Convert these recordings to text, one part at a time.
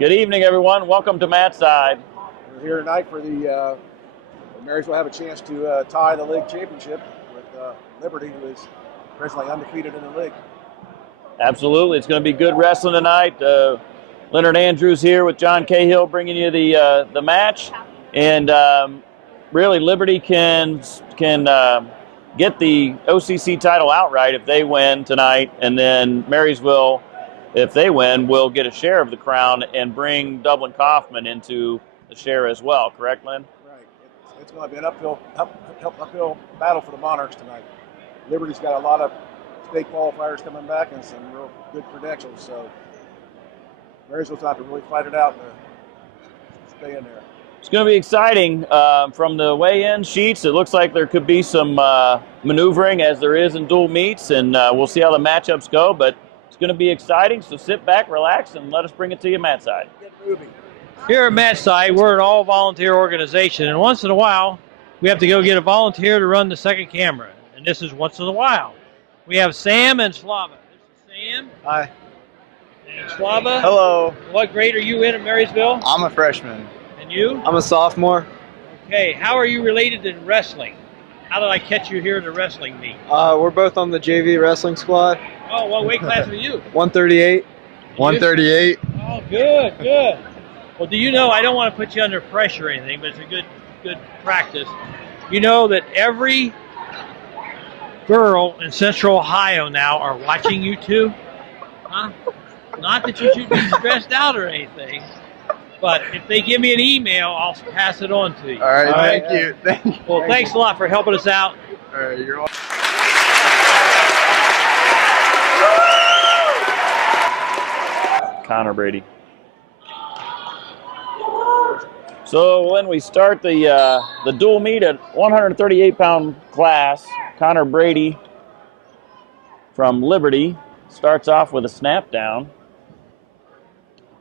Good evening, everyone. Welcome to Matside. We're here tonight for the Marysville have a chance to tie the league championship with Liberty, who is presently undefeated in the league. Absolutely. It's going to be good wrestling tonight. Leonard Andrews here with John Cahill bringing you the match. And really, Liberty can get the OCC title outright if they win tonight. And then Marysville, if they win, will get a share of the crown and bring Dublin Kaufman into the share as well. Correct, Lynn? Right. It's going to be an uphill battle for the Monarchs tonight. Liberty's got a lot of state qualifiers coming back and some real good credentials, so Marysville's have to really fight it out to stay in there. It's going to be exciting. From the weigh-in sheets, it looks like there could be some maneuvering as there is in dual meets, and we'll see how the matchups go, but it's going to be exciting, so sit back, relax, and let us bring it to you, Matside. Get moving. Here at Matside, we're an all-volunteer organization, and once in a while, we have to go get a volunteer to run the second camera, and this is once in a while. We have Sam and Slava. This is Sam. Hi. And Slava. Hello. What grade are you in Marysville? I'm a freshman. And you? I'm a sophomore. Okay, how are you related in wrestling? How did I catch you here in the wrestling meet? We're both on the JV wrestling squad. Oh, what weight class are you? 138. 138. Oh, good, good. Well, do you know, I don't want to put you under pressure or anything, but it's a good practice. You know that every girl in Central Ohio now are watching you two? Huh? Not that you should be stressed out or anything, but if they give me an email, I'll pass it on to you. All right, thank you. Thank you. Well, thanks a lot for helping us out. All right, you're welcome. Connor Brady. So when we start the dual meet at 138-pound class, Connor Brady from Liberty starts off with a snap down,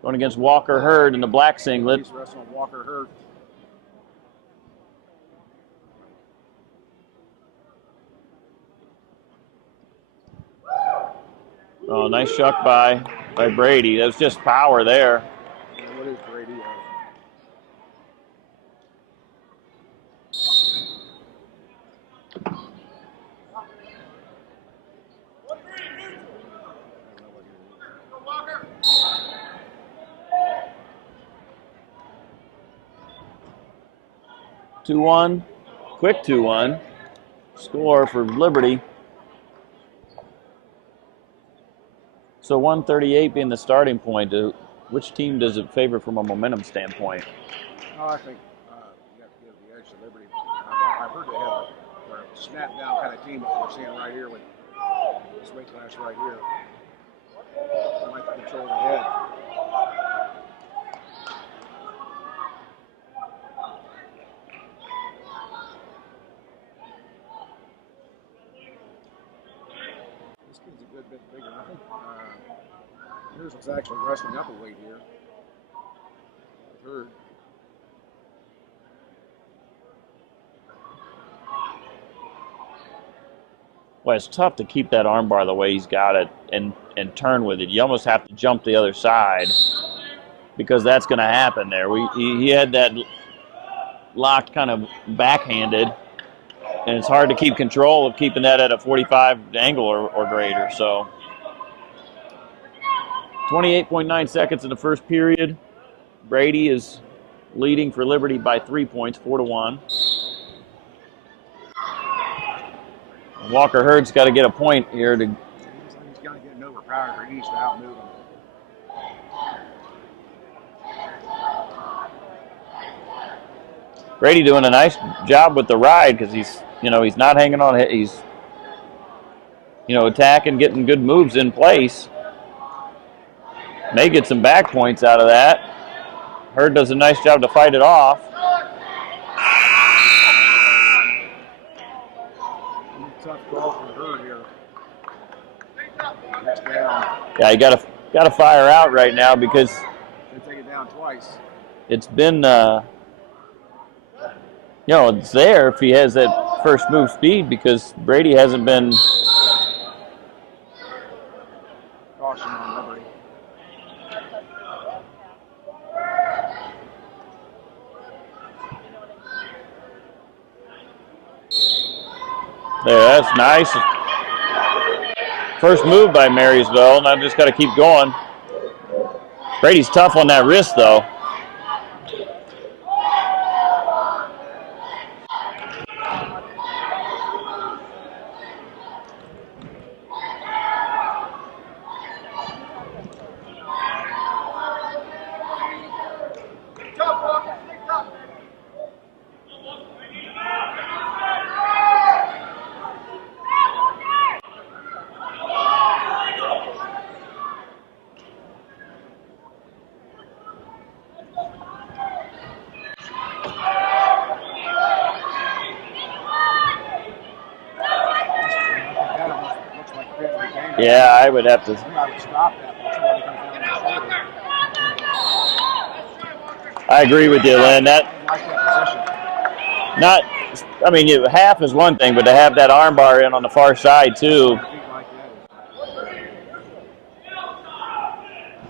going against Walker Hurd in the black singlet. He's wrestling Walker Hurd. Oh, nice shuck by Brady. That was just power there. What is Brady? 2-1, quick 2-1 score for Liberty. So 138 being the starting point, which team does it favor from a momentum standpoint? Oh, I think you have to give the edge to Liberty. I've heard they have a snap down kind of team that we're seeing right here with this weight class right here. They like to control the head. This kid's a good bit bigger. I think yours was actually wrestling up a weight here. I've heard. Well, it's tough to keep that arm bar the way he's got it and turn with it. You almost have to jump the other side because that's going to happen there. He had that locked kind of backhanded, and it's hard to keep control of keeping that at a 45 angle or greater. So 28.9 seconds in the first period. Brady is leading for Liberty by 3 points, 4-1. Walker Hurd's got to get a point here to. He's got to get an overpower for East to outmove him. Brady doing a nice job with the ride because he's not hanging on. He's attacking, getting good moves in place. May get some back points out of that. Hurd does a nice job to fight it off. Tough call for Hurd here. Yeah, you got to fire out right now because They take it down twice. it's been it's there if he has that first move speed because Brady hasn't been. Caution on Liberty. There, that's nice. First move by Marysville. Now just got to keep going. Brady's tough on that wrist, though. Yeah, I would have to. I agree with you, Lynn. I mean, half is one thing, but to have that arm bar in on the far side, too.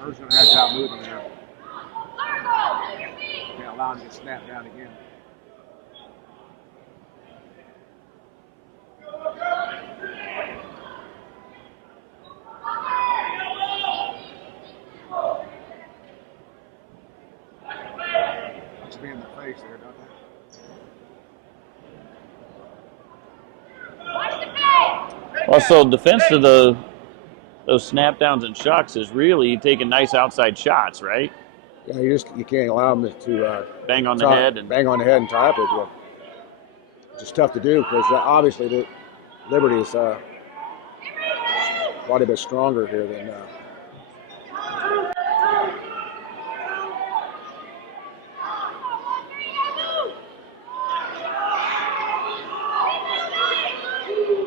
Bird's going to have to outmove him there. Can't allow him to get snapped down again. Looks to be in the face there, don't they? Well, so defense to those snap downs and shucks is really taking nice outside shots, right? Yeah, you can't allow them to bang on the head and tie up with you. It's just tough to do because obviously the Liberty is quite a bit stronger here than.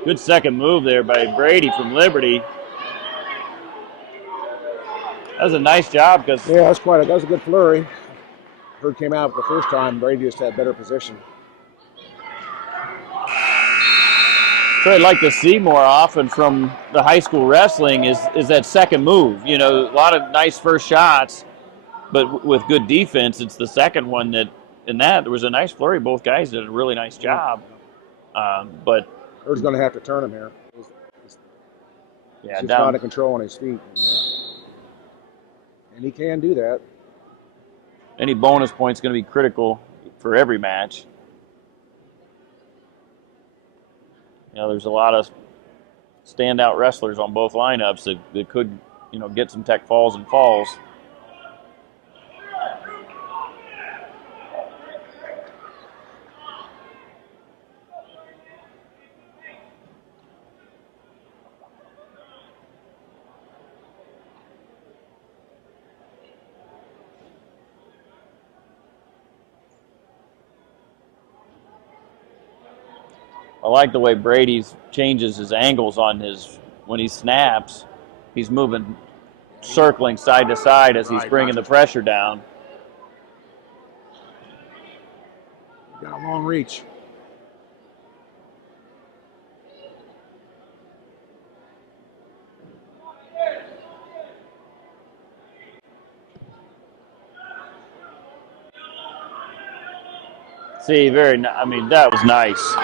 Good second move there by Brady from Liberty. That was a nice job because Yeah, that was a good flurry. Bird came out the first time. Brady just had better position. so I'd like to see more often from the high school wrestling is that second move. You know, a lot of nice first shots, but with good defense, it's the second one that. In that, there was a nice flurry. Both guys did a really nice job, but. Bird's going to have to turn him here. He's down. out of control on his feet. And he can do that. Any bonus point's going to be critical for every match. You know, there's a lot of standout wrestlers on both lineups that could, get some tech falls and falls. I like the way Brady changes his angles on when he snaps. He's moving, circling side to side as he's bringing the pressure down. Got a long reach. See, that was nice.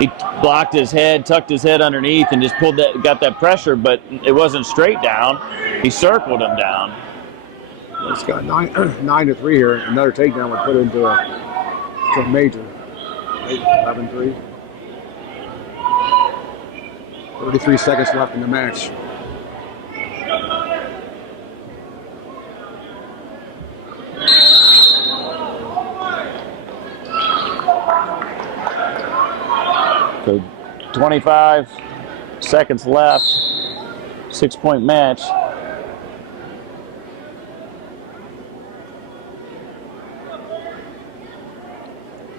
He blocked his head, tucked his head underneath, and just got that pressure, but it wasn't straight down. He circled him down. It's got 9-3 here. Another takedown would put it into a major. 11-3. 33 seconds left in the match. So 25 seconds left, 6-point match.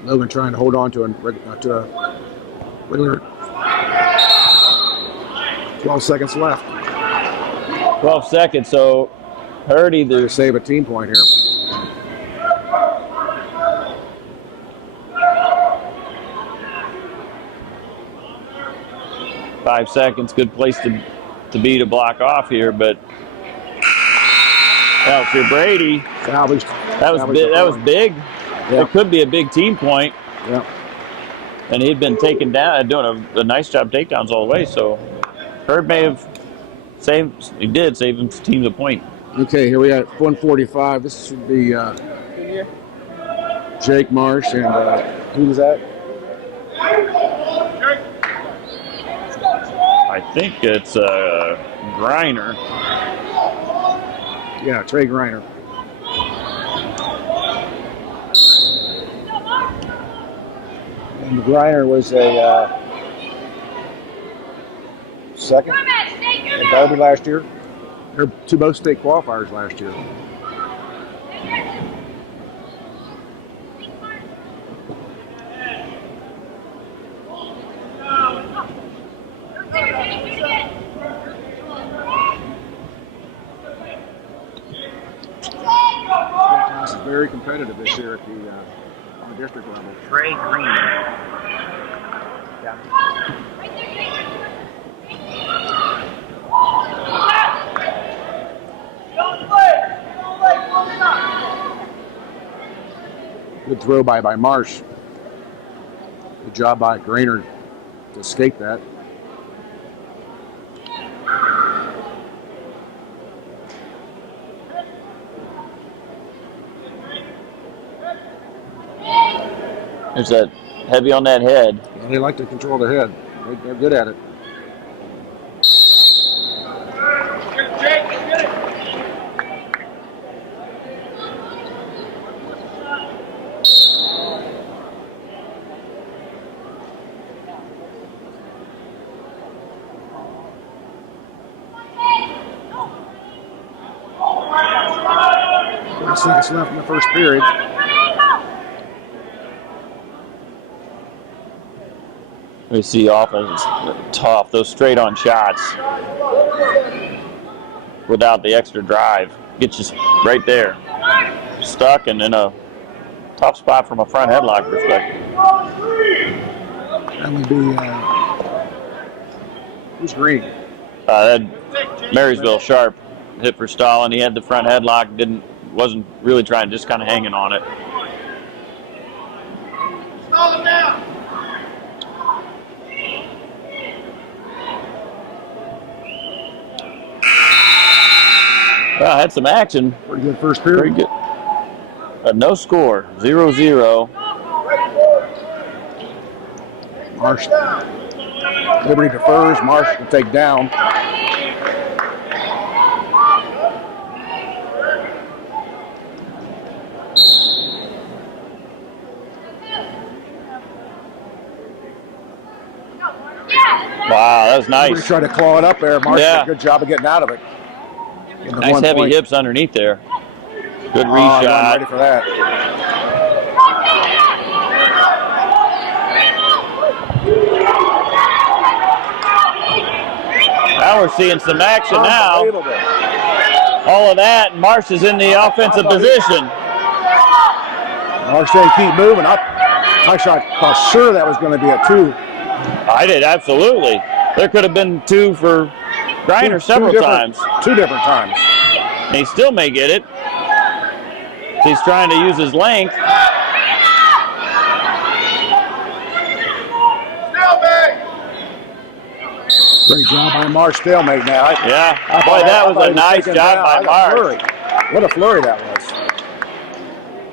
Logan trying to hold on to a regular 12 seconds left. 12 seconds, so Hurd either to save a team point here. Five seconds, good place to be to block off here, but now for Brady, Salvaged. That was big. Yeah. It could be a big team point. Yeah. and he'd been taken down, doing a nice job takedowns all the way. So Hurd may have saved. He did save him team a point. Okay, here we got 145. This should be Jake Marsh and who was that? I think it's Griner. Yeah, Trey Griner. And Griner was a second at Darby last year. They're both state qualifiers last year. Class is very competitive this year at on the district level. Trey Green. Yeah. Good throw by Marsh. Good job by Grainer to escape that. There's that heavy on that head. Yeah, they like to control their head. They're good at it. Seconds left in the first period. We see offense tough. Those straight-on shots without the extra drive gets you right there, stuck and in a tough spot from a front headlock perspective. That would be who's Green? That Marysville Sharp hit for Stalin. He had the front headlock. Wasn't really trying, just kind of hanging on it. Stall him down. Well, had some action. Pretty good first period. Very good. But no score, 0-0. Marsh. Liberty defers. Marsh will take down. Wow, that was nice. Liberty tried to claw it up there. Marsh did a good job of getting out of it. Nice heavy hips underneath there. Good read shot. I'm ready for that. Now we're seeing some action now. All of that, and Marsh is in the offensive position. Marsh didn't keep moving. I thought sure that was going to be a 2. I did, absolutely. There could have been 2 for Griner several times. 2 different times. And he still may get it. He's trying to use his length. Great job by Marsh, stalemate now. Boy, that was a nice job by Marsh. What a flurry that was.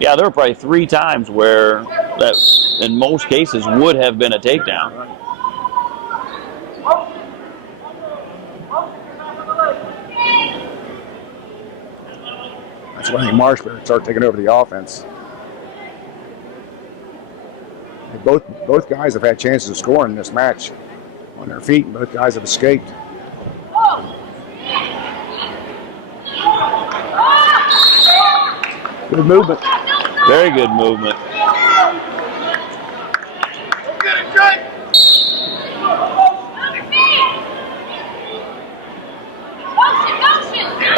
Yeah, there were probably 3 times where that, in most cases, would have been a takedown. That's why I think Marsh better start taking over the offense. Both guys have had chances of scoring in this match on their feet, and both guys have escaped. Good movement. Very good movement.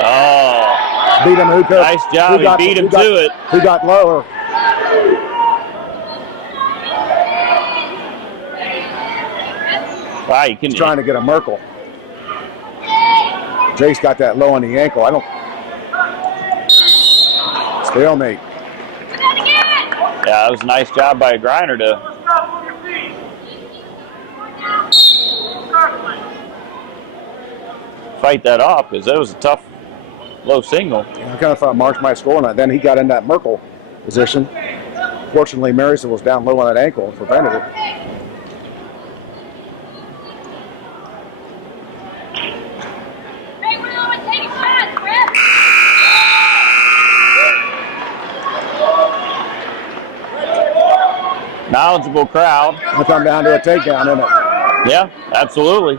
Oh, beat him. Nice job. He beat him to it. Who got lower? Wow, He's trying to get a Merkel. Jace got that low on the ankle. Stalemate. Yeah, that was a nice job by Griner to fight that off because that was a tough low single. I kind of thought Marsh might score on that. Then he got in that Merkel position. Fortunately, Marysville was down low on that ankle and prevented it. Knowledgeable crowd. It'll come down to a takedown, isn't it? Yeah, absolutely.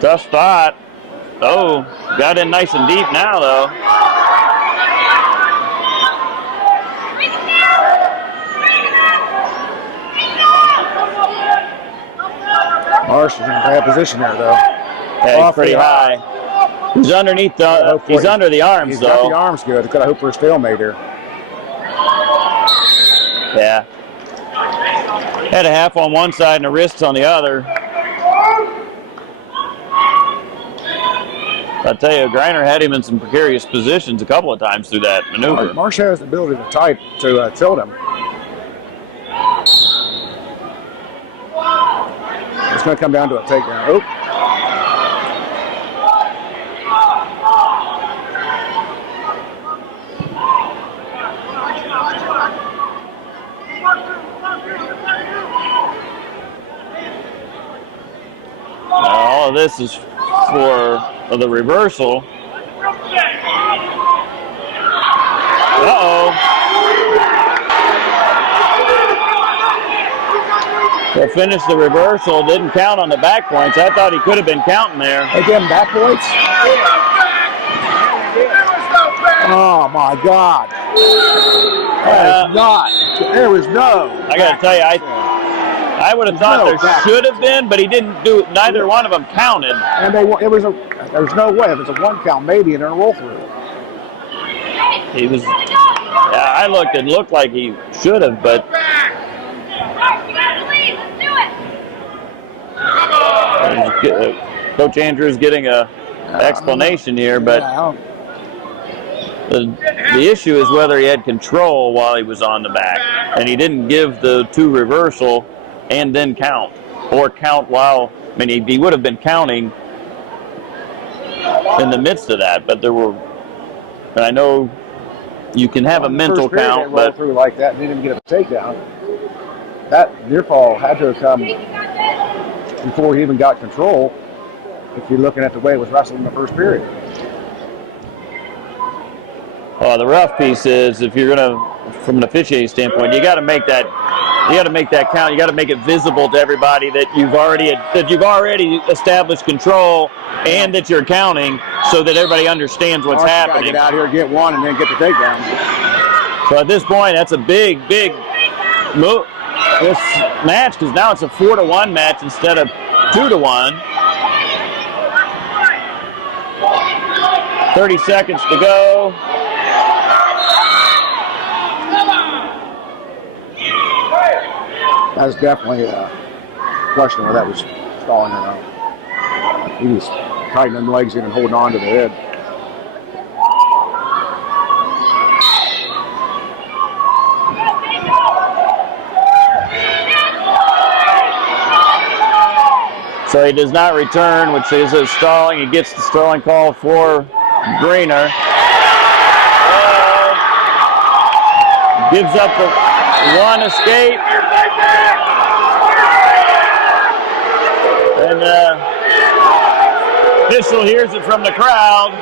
Tough spot. Oh, got in nice and deep now, though. Marsh is in a bad position there, though. Yeah, he's pretty high. He's underneath the. He's under the arms, he's though. Got the arms good. He's got to hope for a stalemate here. Yeah. Had a half on one side and a wrist on the other. I tell you, Greiner had him in some precarious positions a couple of times through that maneuver. Marsh has the ability to tilt him. It's going to come down to a takedown. Oh. All of this is for the reversal. Uh-oh. To finish the reversal, didn't count on the back points. I thought he could have been counting there. They gave him back points? Oh, my God. There was no. I got to tell you, I would have thought there should have been, but he didn't do. Neither one of them counted. And there was no way. It was a one count maybe and then a roll through. He was. Yeah, I looked. It looked like he should have, but. Coach Andrews getting a explanation here, but the issue is whether he had control while he was on the back, and he didn't give the two reversal and then count, or count while. I mean, he would have been counting in the midst of that, but there were. And I know you can have a mental count, but through like that and didn't even get a takedown. That near fall had to have come before he even got control. If you're looking at the way it was wrestled in the first period. Well, the rough piece is if you're gonna, from an officiating standpoint, you got to make that. You got to make that count. You got to make it visible to everybody that you've already established control and that you're counting, so that everybody understands what's happening. Get out here, get one, and then get the takedown. So at this point, that's a big move. This match, because now it's a 4-1 match instead of 2-1. 30 seconds to go. That was definitely a question whether that was stalling or not. He was tightening the legs in and holding on to the head. So he does not return, which is a stalling. He gets the stalling call for Greiner. Gives up the one escape. And official hears it from the crowd.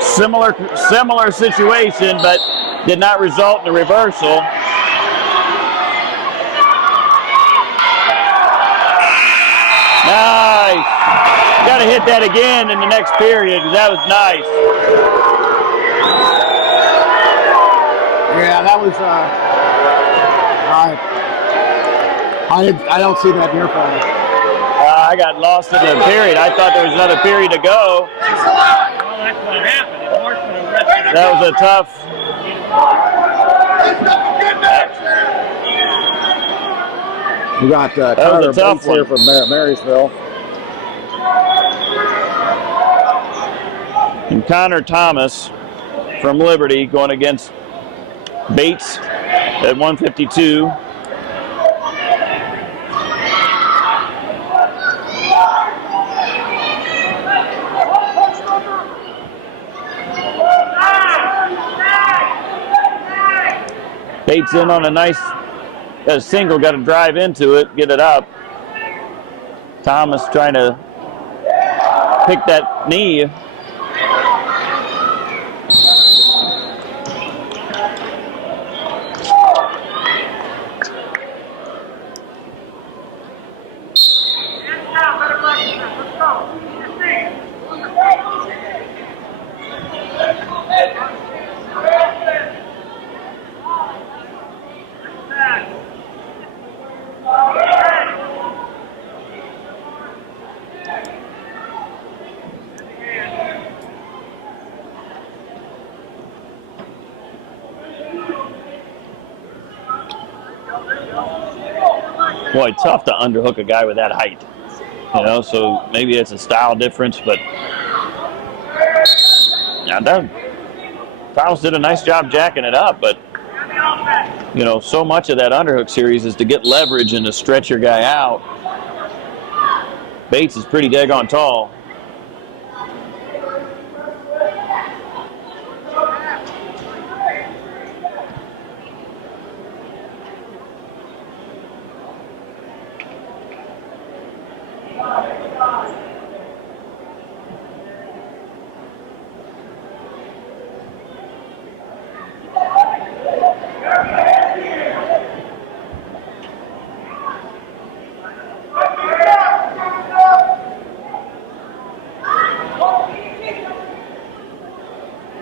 Similar situation, but did not result in a reversal. Nice. Got to hit that again in the next period. That was nice. Yeah, that was. I don't see that near fall. I got lost in the period. I thought there was another period to go. Well, that's what happened. That was a tough. We got was Tyler a tough Bates here one. from Marysville. And Connor Thomas from Liberty going against Bates at 152. Bates in on a nice single, got to drive into it, get it up. Thomas trying to pick that knee. Boy, tough to underhook a guy with that height. You know, so maybe it's a style difference, but yeah, Thomas did a nice job jacking it up, but you know, so much of that underhook series is to get leverage and to stretch your guy out. Bates is pretty daggone tall.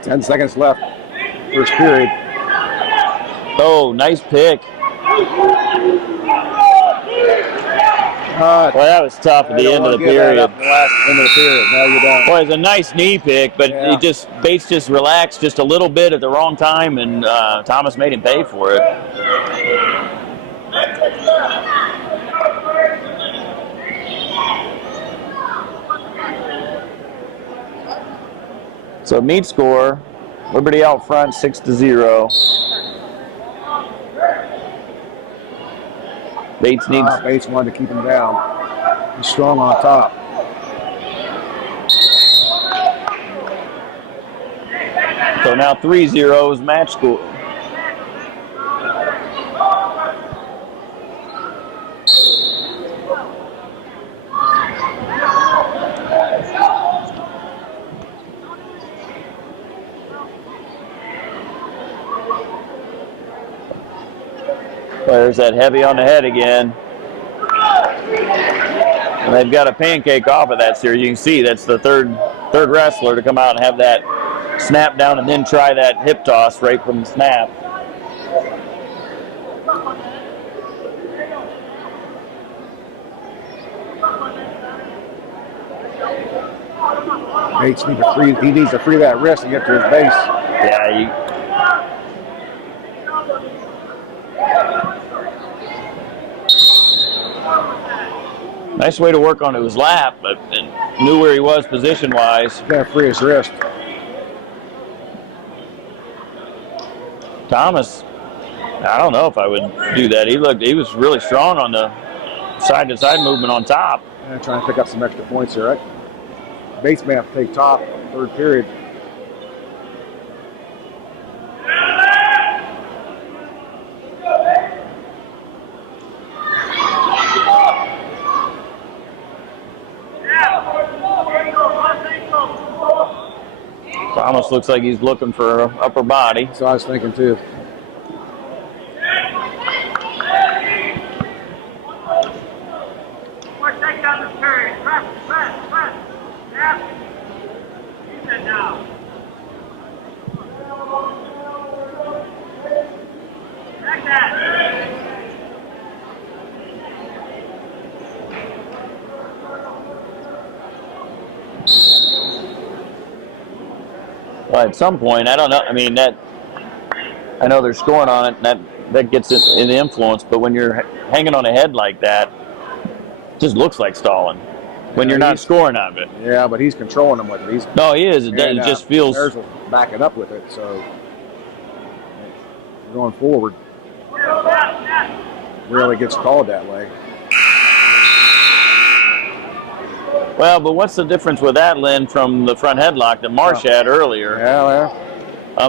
Ten seconds left, first period. Oh, nice pick. Well, that was tough at the end of the period. End of the period. No, you don't. Boy, it's a nice knee pick, but Bates just relaxed just a little bit at the wrong time, and Thomas made him pay for it. So meet score, Liberty out front 6-0. Bates needs. Bates wanted to keep him down. He's strong on top. So now 3-0 is match score. There's that heavy on the head again. And they've got a pancake off of that series. You can see that's the third wrestler to come out and have that snap down and then try that hip toss right from the snap. Bates needs to free that wrist and get to his base. Yeah, nice way to work onto his lap, but knew where he was position-wise. Got to free his wrist. Thomas, I don't know if I would do that. He was really strong on the side-to-side movement on top. Yeah, trying to pick up some extra points here, right? Bates may have to take top, third period. Thomas looks like he's looking for an upper body. So I was thinking too. Well, at some point, I don't know. I mean, that I know they're scoring on it, and that gets it in influence. But when you're hanging on a head like that, it just looks like stalling when you're not scoring on it. Yeah, but he's controlling them with it. No, he is. It just feels. Marysville backing up with it, so going forward, rarely gets called that way. Well, but what's the difference with that, Lynn, from the front headlock that Marsh had earlier? Yeah,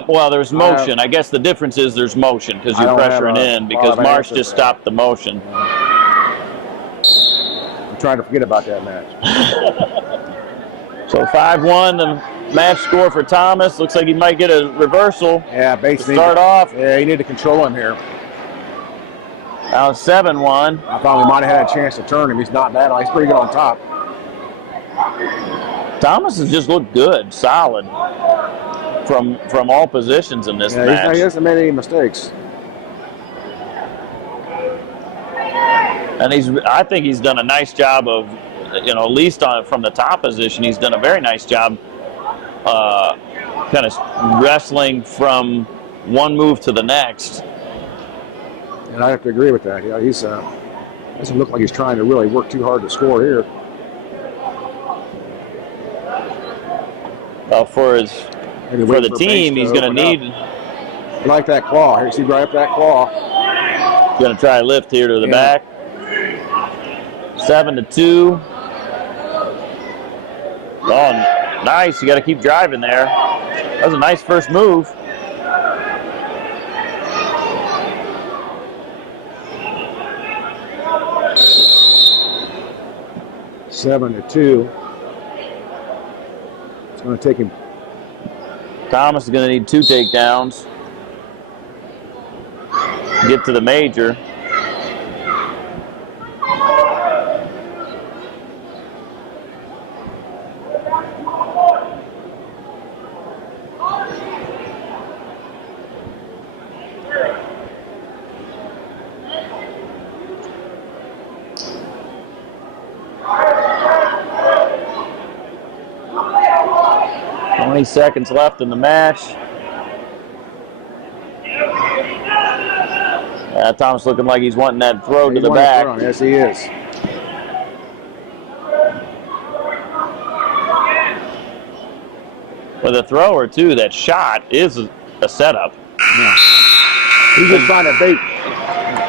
well, there's motion. I guess the difference is there's motion because you're pressuring in because Marsh just stopped the motion. I'm trying to forget about that match. So 5-1, the match score for Thomas. Looks like he might get a reversal. Yeah, basically. Start off. Yeah, you need to control him here. Now 7-1. I thought we might have had a chance to turn him. He's not bad. He's pretty good on top. Thomas has just looked good, solid from all positions in this match. He hasn't made any mistakes. And I think he's done a nice job of, at least from the top position, he's done a very nice job kind of wrestling from one move to the next. And I have to agree with that. Yeah, he's doesn't look like he's trying to really work too hard to score here. For the team, he's going to need. I like that claw. Here, see right up that claw. Going to try a lift here to the back. 7-2. Oh, nice. You got to keep driving there. That was a nice first move. Seven to 2. It's going to take him. Thomas is going to need 2 takedowns. Get to the major. Seconds left in the match. Thomas looking like he's wanting that throw to the back. Yes, he is. With a throw or two, that shot is a setup. Yeah. He's just trying to bait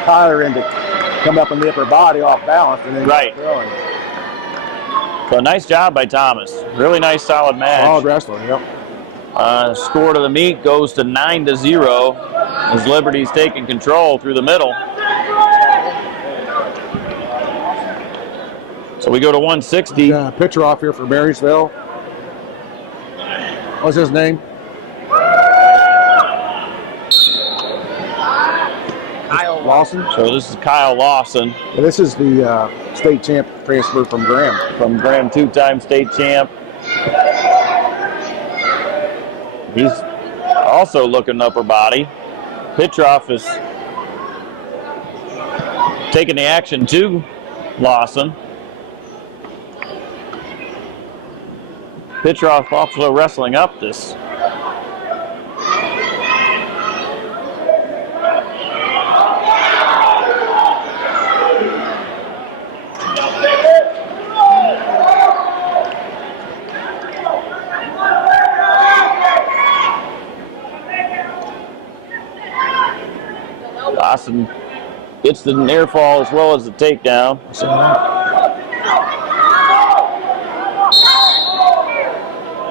Tyler into come up in the upper body off balance and then throwing. So nice job by Thomas. Really nice, solid match. Solid wrestling, yep. Score to the meet goes to 9-0 as Liberty's taking control through the middle. So we go to 160. Pitcher off here for Marysville. What's his name? Kyle Lawson. So this is Kyle Lawson. Yeah, this is the state champ transfer from Graham. From Graham, 2-time state champ. He's also looking upper body. Pitroff is taking the action to Lawson. Pitroff also wrestling up this. Lawson gets the near fall as well as the takedown.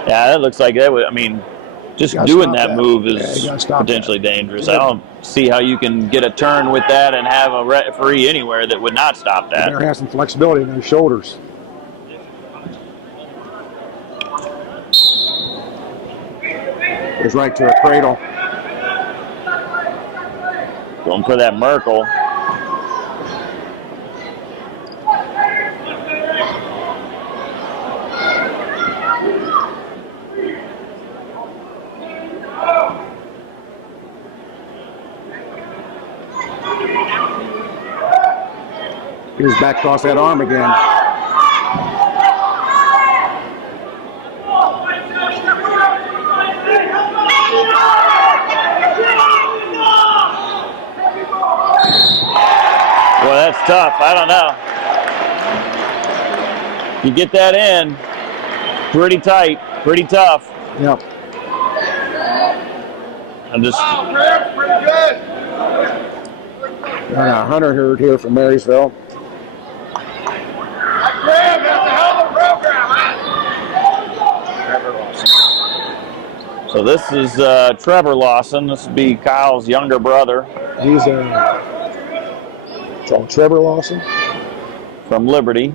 Yeah, that looks like that would, just doing that move is potentially dangerous. I don't see how you can get a turn with that and have a referee anywhere that would not stop that. There has some flexibility in those shoulders. Goes right to a cradle. Going for that Merkel. He's back across that arm again. Boy, that's tough. I don't know. You get that in, pretty tight, pretty tough. Yep. I'm just. Pretty good. Hunter Herd here from Marysville. So this is Trevor Lawson. This would be Kyle's younger brother. He's Trevor Lawson from Liberty.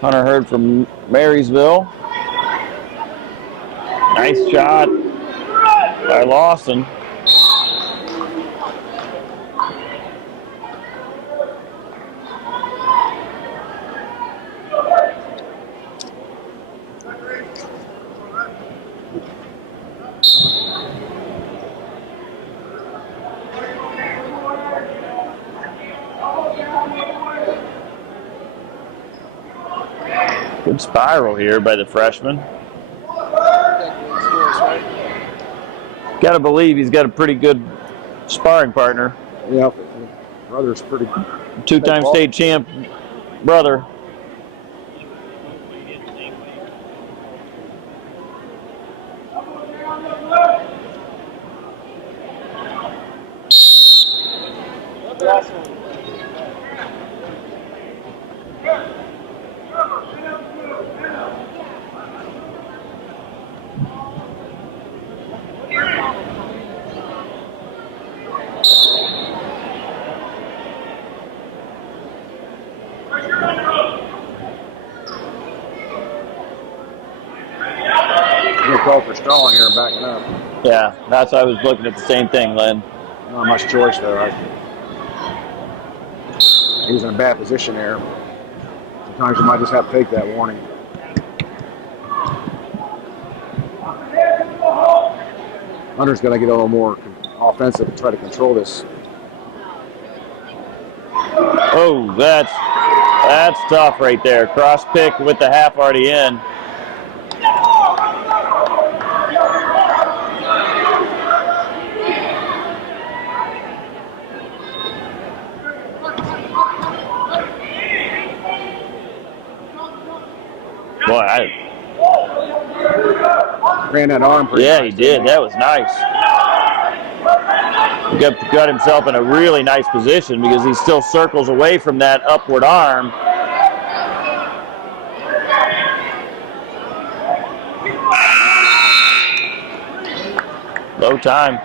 Hunter Herd from Marysville. Nice shot by Lawson. Good spiral here by the freshman. Got to believe he's got a pretty good sparring partner. Yeah, brother's pretty. Two-time state champ brother. Call for stalling here and backing up. Yeah, that's why I was looking at the same thing, Len. Not much choice there. He was in a bad position there. Sometimes you might just have to take that warning. Hunter's got to get a little more offensive and try to control this. Oh, that's tough right there. Cross pick with the half already in. Boy, ran that arm pretty yeah, nice. He did. That was nice. He got himself in a really nice position because he still circles away from that upward arm. Low time.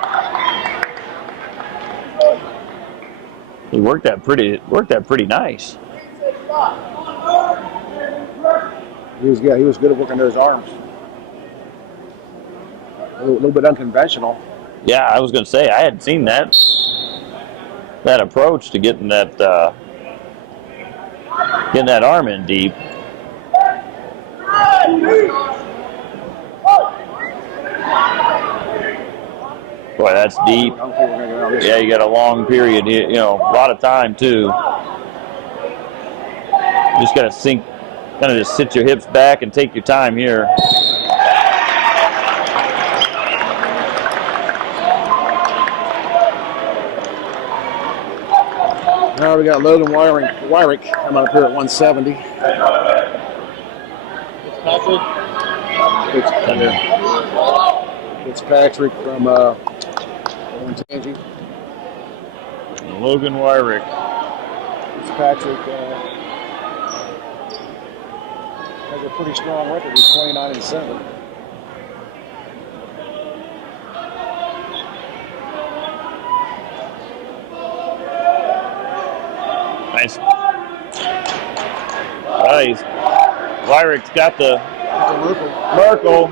He worked that pretty nice. He was good at working those arms. A little bit unconventional. Yeah, I was going to say I hadn't seen that approach to getting that arm in deep. Boy, that's deep. Yeah, you got a long period here, a lot of time too. You just got to sink, kind of just sit your hips back and take your time here. Now we got Logan Wyrick coming up here at 170. Fitzpatrick from Olentangy. Logan Wyrick. Fitzpatrick has a pretty strong record. He's 29-7. Nice. Nice. Wyrick's got the Merkel.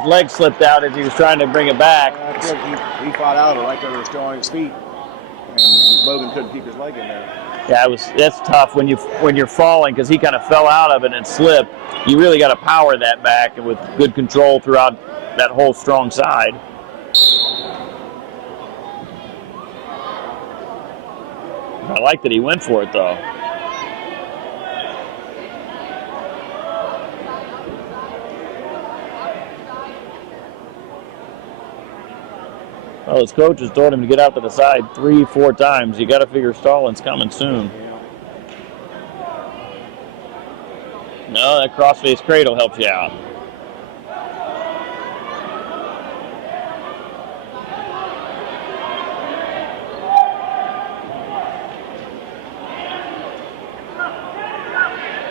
His leg slipped out as he was trying to bring it back. He fought out of it right there, was still on his feet, and Logan couldn't keep his leg in there. Yeah, that's tough when you're falling because he kind of fell out of it and slipped. You really got to power that back and with good control throughout that whole strong side. I like that he went for it, though. Well, his coach has told him to get out to the side 3-4 times. You got to figure Stallin's coming soon. No, that crossface cradle helps you out.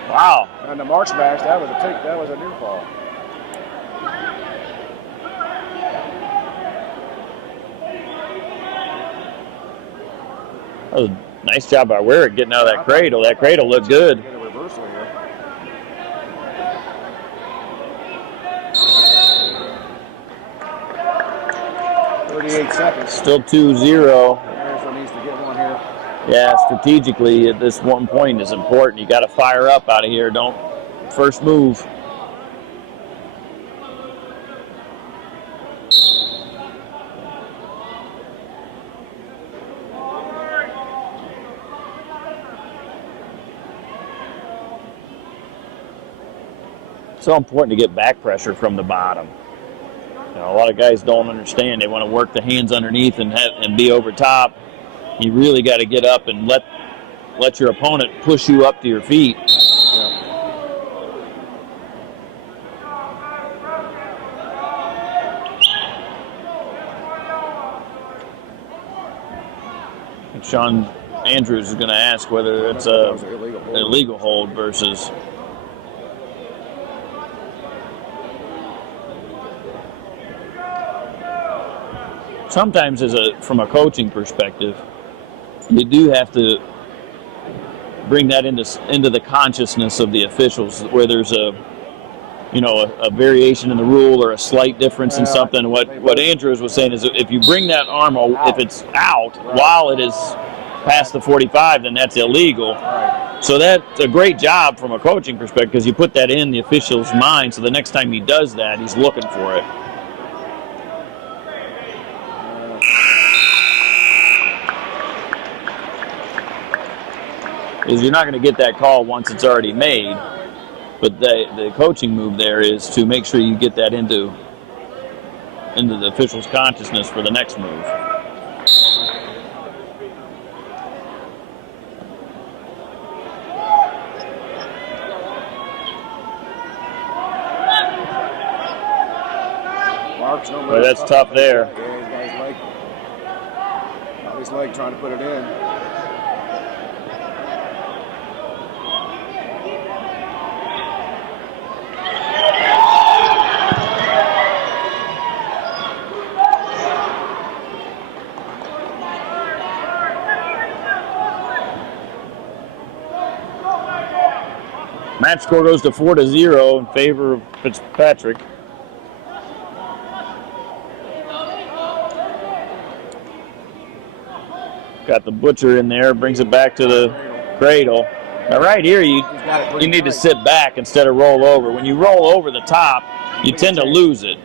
Wow. And the march smash, that was a near fall. That was a nice job by Weirich getting out of that cradle. That cradle looked good. Get a reversal here. Seconds. Still 2-0. Marysville needs to get one here. Yeah, strategically at this one point is important. You got to fire up out of here. Don't first move. So important to get back pressure from the bottom. You know, a lot of guys don't understand. They want to work the hands underneath and be over top. You really got to get up and let your opponent push you up to your feet. Yeah. And Sean Andrews is going to ask whether it's an illegal hold versus. Sometimes, from a coaching perspective, you do have to bring that into the consciousness of the officials, where there's a variation in the rule or a slight difference in something. What Andrews was saying is, if you bring that arm, if it's out while it is past the 45, then that's illegal. So that's a great job from a coaching perspective, because you put that in the official's mind, so the next time he does that, he's looking for it. Is you're not going to get that call once it's already made, but the coaching move there is to make sure you get that into the official's consciousness for the next move. Well, that's tough there. Yeah, his leg trying to put it in. Match score goes to 4-0 in favor of Fitzpatrick. Got the butcher in there, brings it back to the cradle. Now right here, you need to sit back instead of roll over. When you roll over the top, you tend to lose it.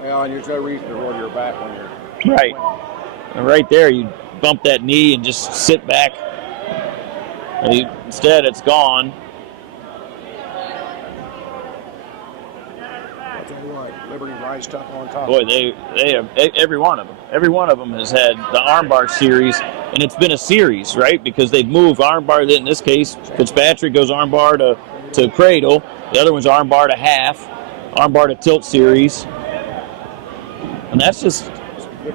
Well, and there's no reason to roll your back when you're right. And right there, you bump that knee and just sit back. Instead, it's gone. Liberty rides tough on top. Boy, they have every one of them. Every one of them has had the armbar series, and it's been a series, right? Because they've moved armbar. In this case, Fitzpatrick goes armbar to cradle. The other one's armbar to half, armbar to tilt series, and that's just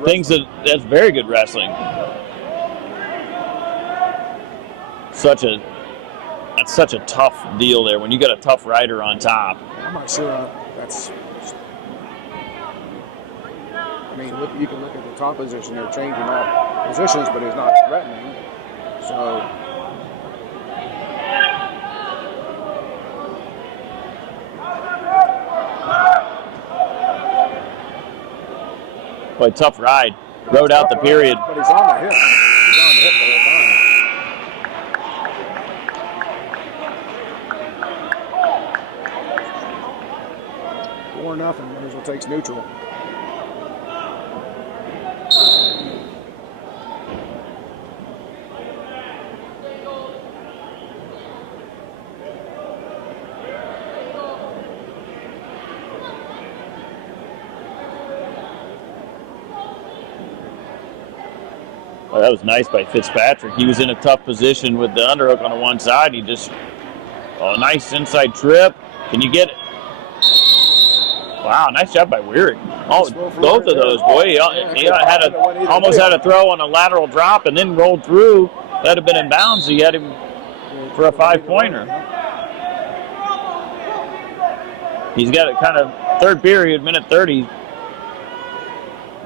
things that's very good wrestling. That's such a tough deal there when you got a tough rider on top. I'm not sure that's. I mean, you can look at the top position. They're changing off positions, but it's not threatening. So, boy, tough ride. Rode out the period. But he's on the hip. He's on the hip the whole time. 4-0. Marysville takes neutral. that was nice by Fitzpatrick. He was in a tough position with the underhook on the one side. He just, nice inside trip. Can you get it? Wow, nice job by Weirick. Oh, both of those, boy. He almost had a throw on a lateral drop and then rolled through. That'd have been in bounds. He had him for a 5-pointer. He's got it kind of third period, minute 30.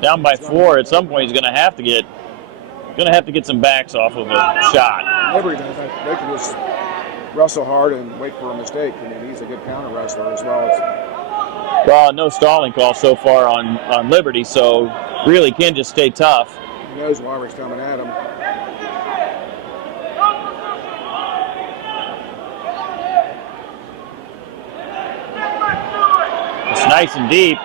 Down by 4. At some point, he's going to have to get some backs off of a shot. Liberty does. They can just wrestle hard and wait for a mistake. I mean, he's a good counter wrestler as well. Well, no stalling call so far on Liberty, so really can just stay tough. He knows Wyrick's coming at him. It's nice and deep.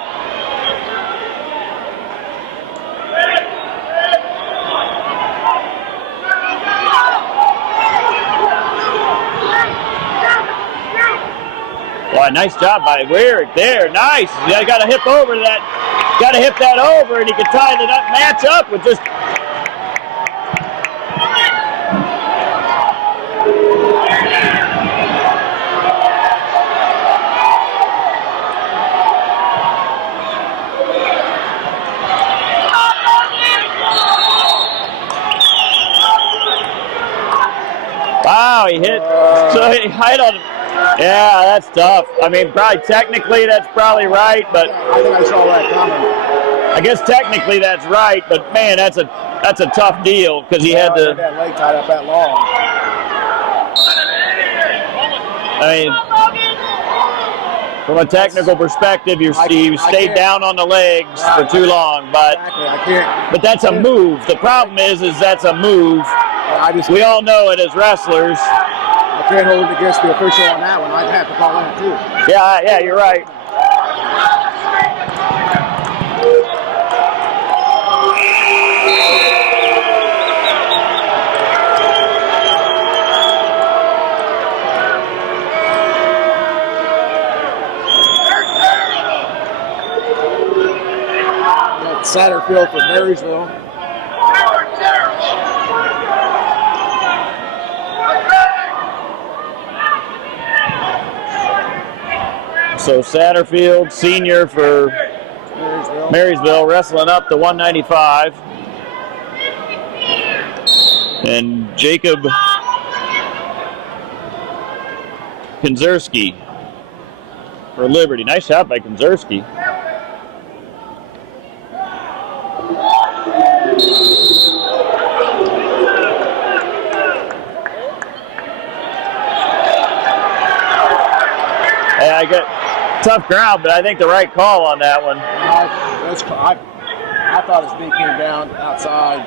Well, nice job by Weirick there. Nice. You got to hip over that. Got to hip that over, and he can tie the match up with just. Wow, he hit. So he hit on. Yeah, that's tough. I mean, probably technically that's probably right, but I think I saw that coming. I guess technically that's right, but man, that's a tough deal because he had to. That leg tied up that long. I mean, from a technical perspective, you stayed down on the legs for too long, but but that's a move. The problem is that's a move. We all know it as wrestlers. I can't hold it against the official on that one. I'd have to call in too. Yeah, you're right. That's Satterfield from Marysville. So Satterfield, senior for Marysville, wrestling up to 195. And Jacob Konzerski for Liberty. Nice shot by Konzerski. Hey, I got tough ground, but I think the right call on that one. I thought his knee came down outside.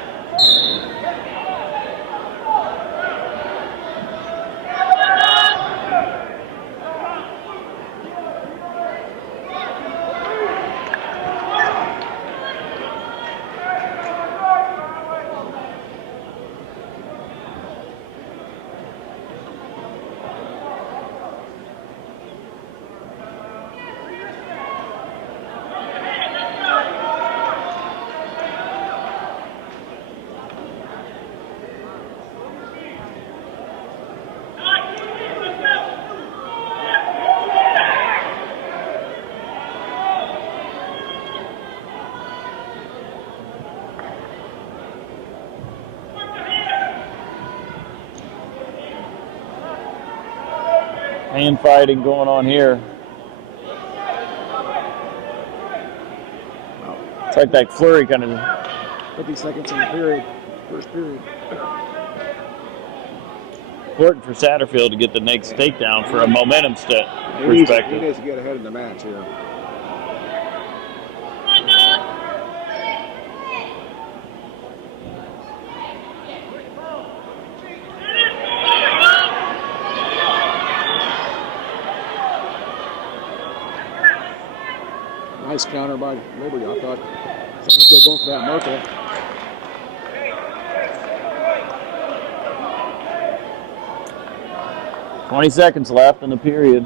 Hand fighting going on here. It's like that flurry kind of. 50 seconds in the period, first period. Important for Satterfield to get the next takedown for a momentum perspective. He needs to get ahead in the match here. Nice counter by Liberty. I thought someone's still going for that Merkel. – 20 seconds left in the period.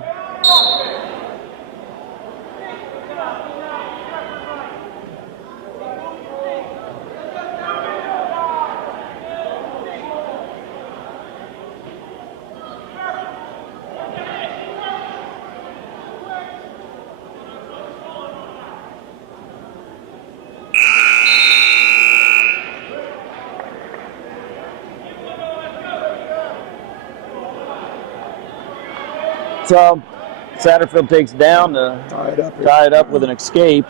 So Satterfield takes down to tie it up with an escape.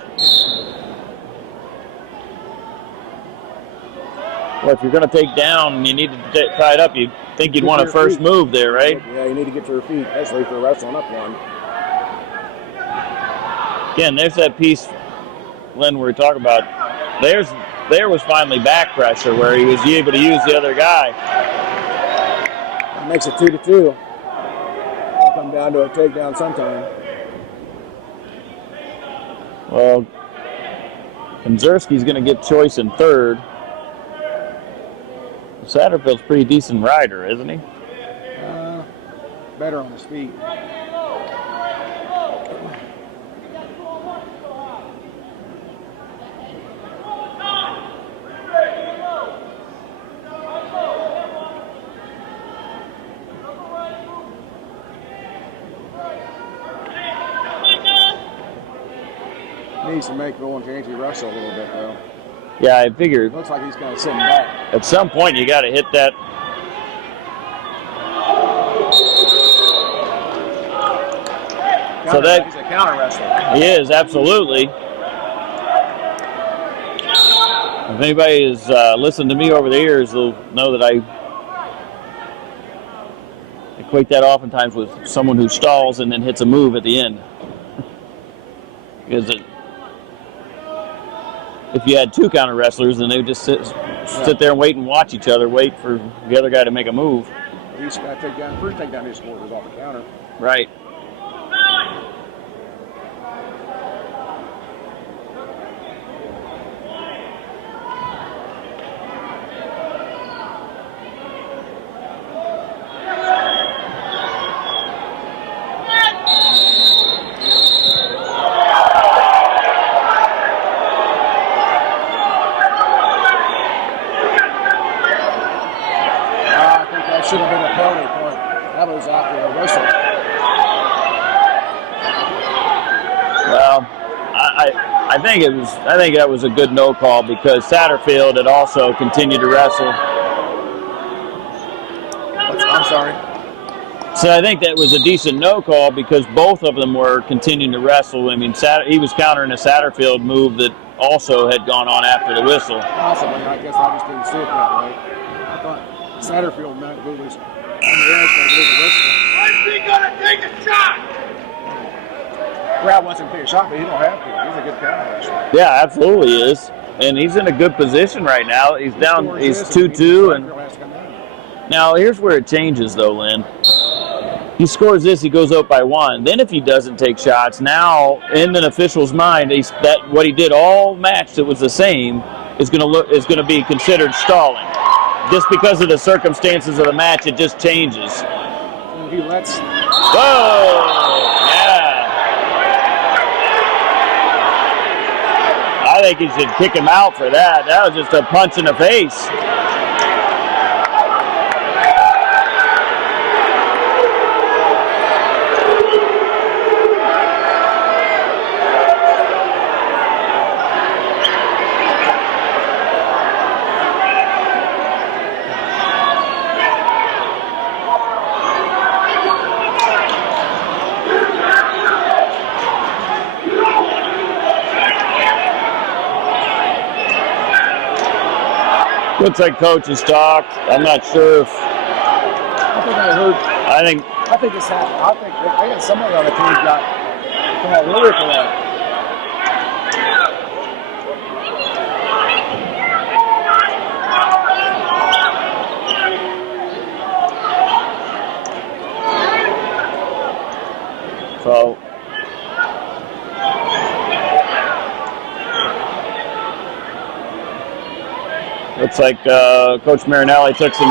Well, if you're going to take down and you need to tie it up, you'd think you'd want a first move there, right? Yeah, you need to get to your feet, especially if you're wrestling up one. Again, there's that piece, Len, we were talking about. There was finally back pressure where he was able to use the other guy. That makes it 2-2. It'll come down to a takedown sometime. Well, Konzerski's going to get choice in third. Satterfield's a pretty decent rider, isn't he? Better on his feet. Needs to make Olentangy wrestle a little bit, though. Yeah, I figured. Looks like he's kind of sitting back. At some point, you got to hit that. So that he's a counter wrestler. He is, absolutely. If anybody has listened to me over the years, they'll know that I equate that oftentimes with someone who stalls and then hits a move at the end. Because if you had two counter wrestlers, then they would just sit there and wait and watch each other, wait for the other guy to make a move. He's got to take down, first take down his score was off the counter. Right. Should have been a penalty point. That was after a whistle. Well, I think that was a good no call because Satterfield had also continued to wrestle. I'm sorry. So I think that was a decent no call because both of them were continuing to wrestle. I mean, he was countering a Satterfield move that also had gone on after the whistle. Possibly. I guess I just didn't see it that way. I thought Satterfield meant who was on the edge going to do the whistle. Is he going to take a shot? Brad wants him to take a shot, but he don't have to. He's a good counter wrestler. Yeah, absolutely he is. And he's in a good position right now. He's down, he's 2-2. And now here's where it changes though, Lynn. He scores this, he goes up by 1. Then if he doesn't take shots, now in an official's mind, what he did all match that was the same is going to be considered stalling. Just because of the circumstances of the match, it just changes. So he lets. Whoa! Yeah. I think he should kick him out for that. That was just a punch in the face. Looks like coach has talked. I'm not sure if. I think I heard. I think it's happened. I think somebody on the team got called earlier for that. So. Looks like Coach Marinelli took some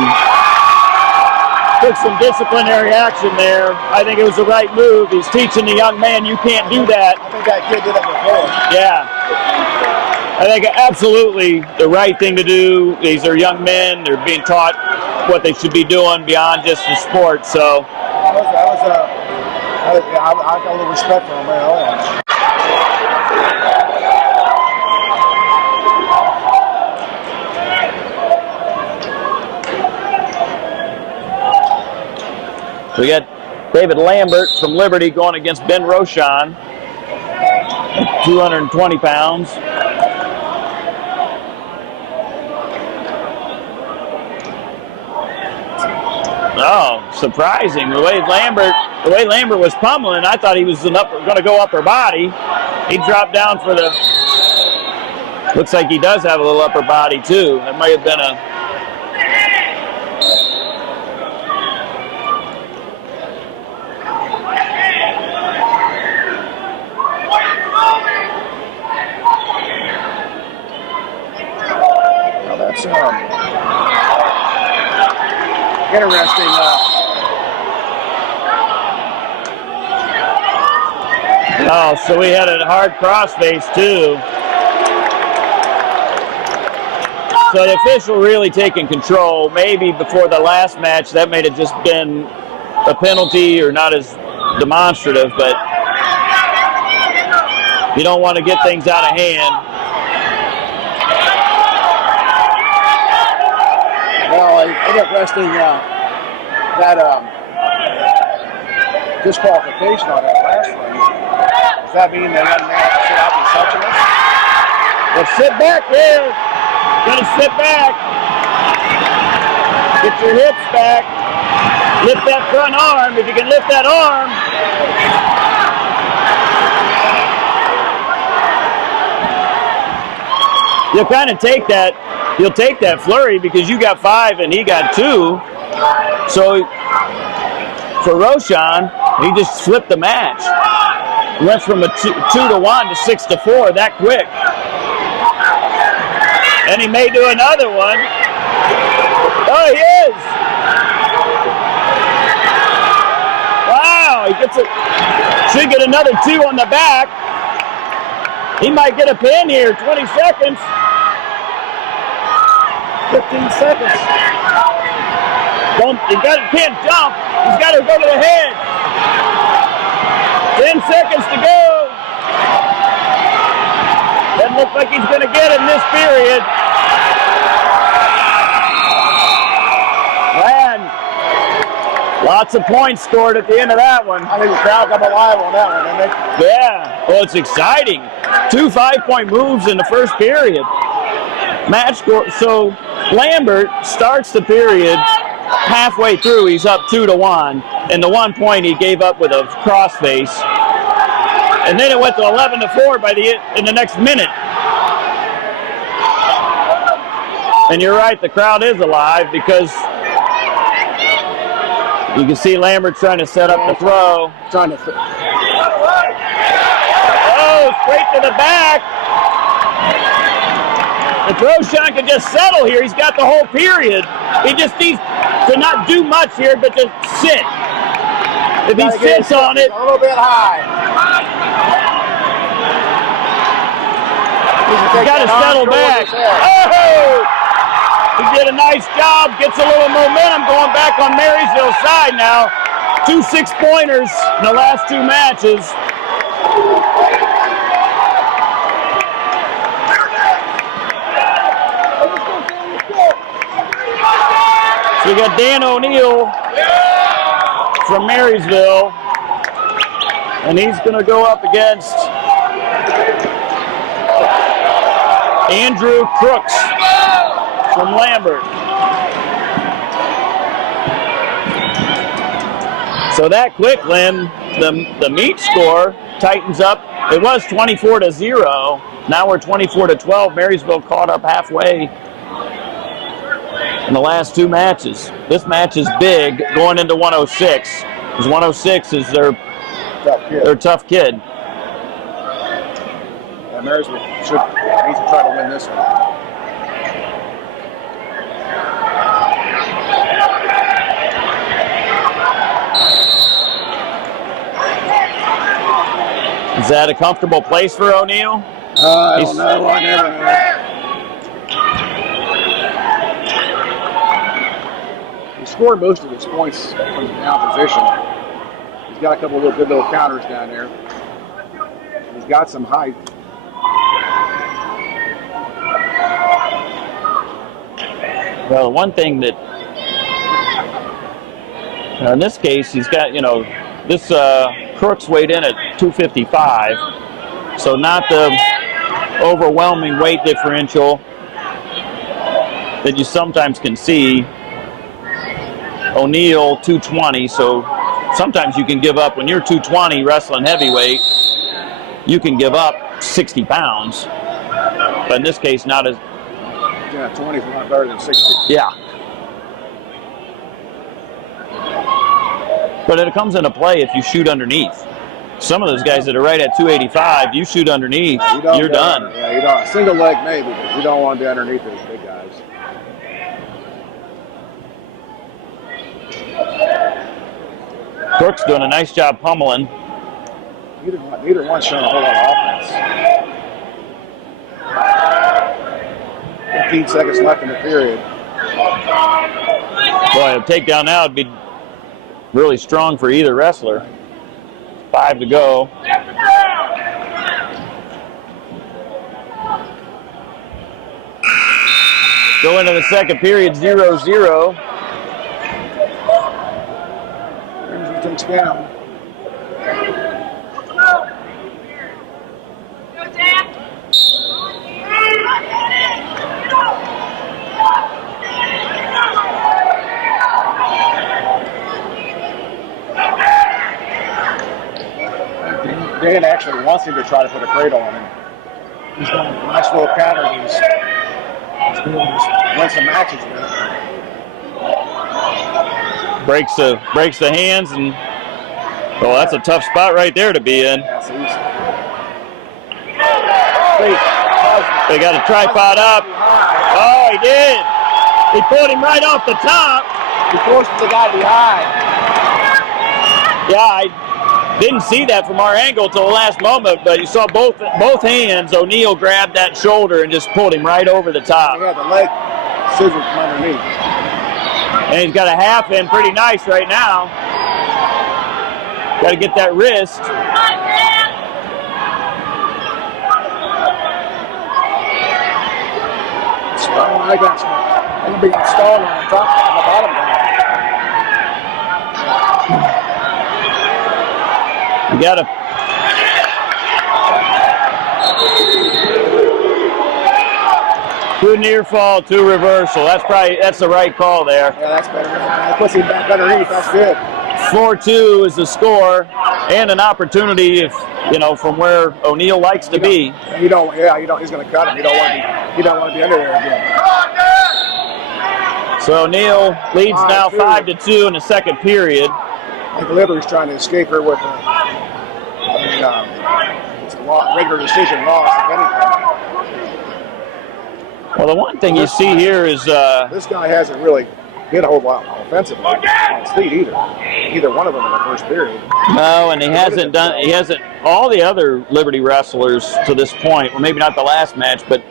disciplinary action there. I think it was the right move. He's teaching the young man you can't do that. I think that kid did it before. Yeah. I think absolutely the right thing to do. These are young men. They're being taught what they should be doing beyond just the sport. So I got a little respect for him right away. we got David Lambert from Liberty going against Ben Rochon, 220 pounds. Oh, surprising. The way Lambert was pummeling, I thought he was going to go upper body. He dropped down for the... Looks like he does have a little upper body, too. That might have been a... Well, that's interesting. Oh, so we had a hard crossface, too. So the official really taking control. Maybe before the last match, that may have just been a penalty or not as demonstrative, but you don't want to get things out of hand. Well, interesting that disqualification on that last one. Does that mean they had to sit out the sectionals? Well, sit back there. Gonna sit back. Get your hips back. Lift that front arm. If you can lift that arm. You'll kind of take that. You'll take that flurry because you got 5 and he got 2. So for Rochon, he just flipped the match. He went from a 2 to 1 to 6 to 4 that quick. And he may do another one. Oh, he is. Wow, he gets it. Should get another 2 on the back. He might get a pin here. 20 seconds. 15 seconds. Can't jump. He's got to go to the head. 10 seconds to go. Doesn't look like he's going to get it in this period. Man, lots of points scored at the end of that one. I think the crowd come alive on that one, didn't they? Yeah, well, it's exciting. 2 5-point moves in the first period. Match score. So Lambert starts the period halfway through. He's up 2 to 1, and the 1 point he gave up with a crossface. And then it went to 11 to 4 in the next minute. And you're right, the crowd is alive because you can see Lambert trying to set up the throw. Trying to. Oh, straight to the back. If Rochon could just settle here, he's got the whole period. He just needs to not do much here, but to sit. If he sits on it. A little bit high. He's got to settle back. Oh! He did a nice job. Gets a little momentum going back on Marysville's side now. 2 6-pointers in the last 2 matches. So we got Dan O'Neill from Marysville, and he's going to go up against Andrew Crooks from Lambert. So that quick, Lynn, the meet score tightens up. It was 24 to 0. Now we're 24 to 12. Marysville caught up halfway in the last 2 matches. This match is big going into 106. Because 106 is their tough kid. Yeah, Marysville needs to try to win this one. Is that a comfortable place for O'Neill? I don't know. I never know. He scored most of his points from the down position. He's got a couple of good little counters down there. He's got some height. Well, one thing that Now in this case, he's got, this Crooks weighed in at 255, so not the overwhelming weight differential that you sometimes can see. O'Neal 220, so sometimes you can give up when you're 220 wrestling heavyweight, you can give up 60 pounds, but in this case not as. Yeah, 20 is a lot better than 60. Yeah. But it comes into play if you shoot underneath. Some of those guys that are right at 285, you shoot underneath, you're done. Yeah, you don't. Single leg maybe, but you don't want to be underneath those big guys. Brooks doing a nice job pummeling. Neither one's showing a whole lot of offense. 15 seconds left in the period. Boy, a takedown now would be really strong for either wrestler. 5 to go. Go into the second period, 0-0. Takes down. Dan actually wants him to try to put a cradle on him. He's got a nice little counter. He's doing this. Win some matches with it. Breaks the hands, and that's a tough spot right there to be in. That's easy. They got a tripod up. Oh, he did. He pulled him right off the top. He forced the guy behind. Yeah, I didn't see that from our angle till the last moment, but you saw both hands. O'Neal grabbed that shoulder and just pulled him right over the top. He had the leg scissors from underneath. And he's got a half in pretty nice right now. Got to get that wrist. I got some. I'm going to be installed on the top and the bottom down. You got to. Two near fall, two reversal. That's the right call there. Yeah, that's better. That puts him back underneath. That's good. 4-2 is the score, and an opportunity if from where O'Neal likes to be. He's going to cut him. You don't want to be under there again. So O'Neal leads now 5-2 in the second period. I think Liberty's trying to escape her with it's a regular decision loss, if anything. Well, the one thing you see here is this guy hasn't really hit a whole lot offensively on his feet either one of them in the first period. No, and he hasn't. All the other Liberty wrestlers to this point, well, maybe not the last match, but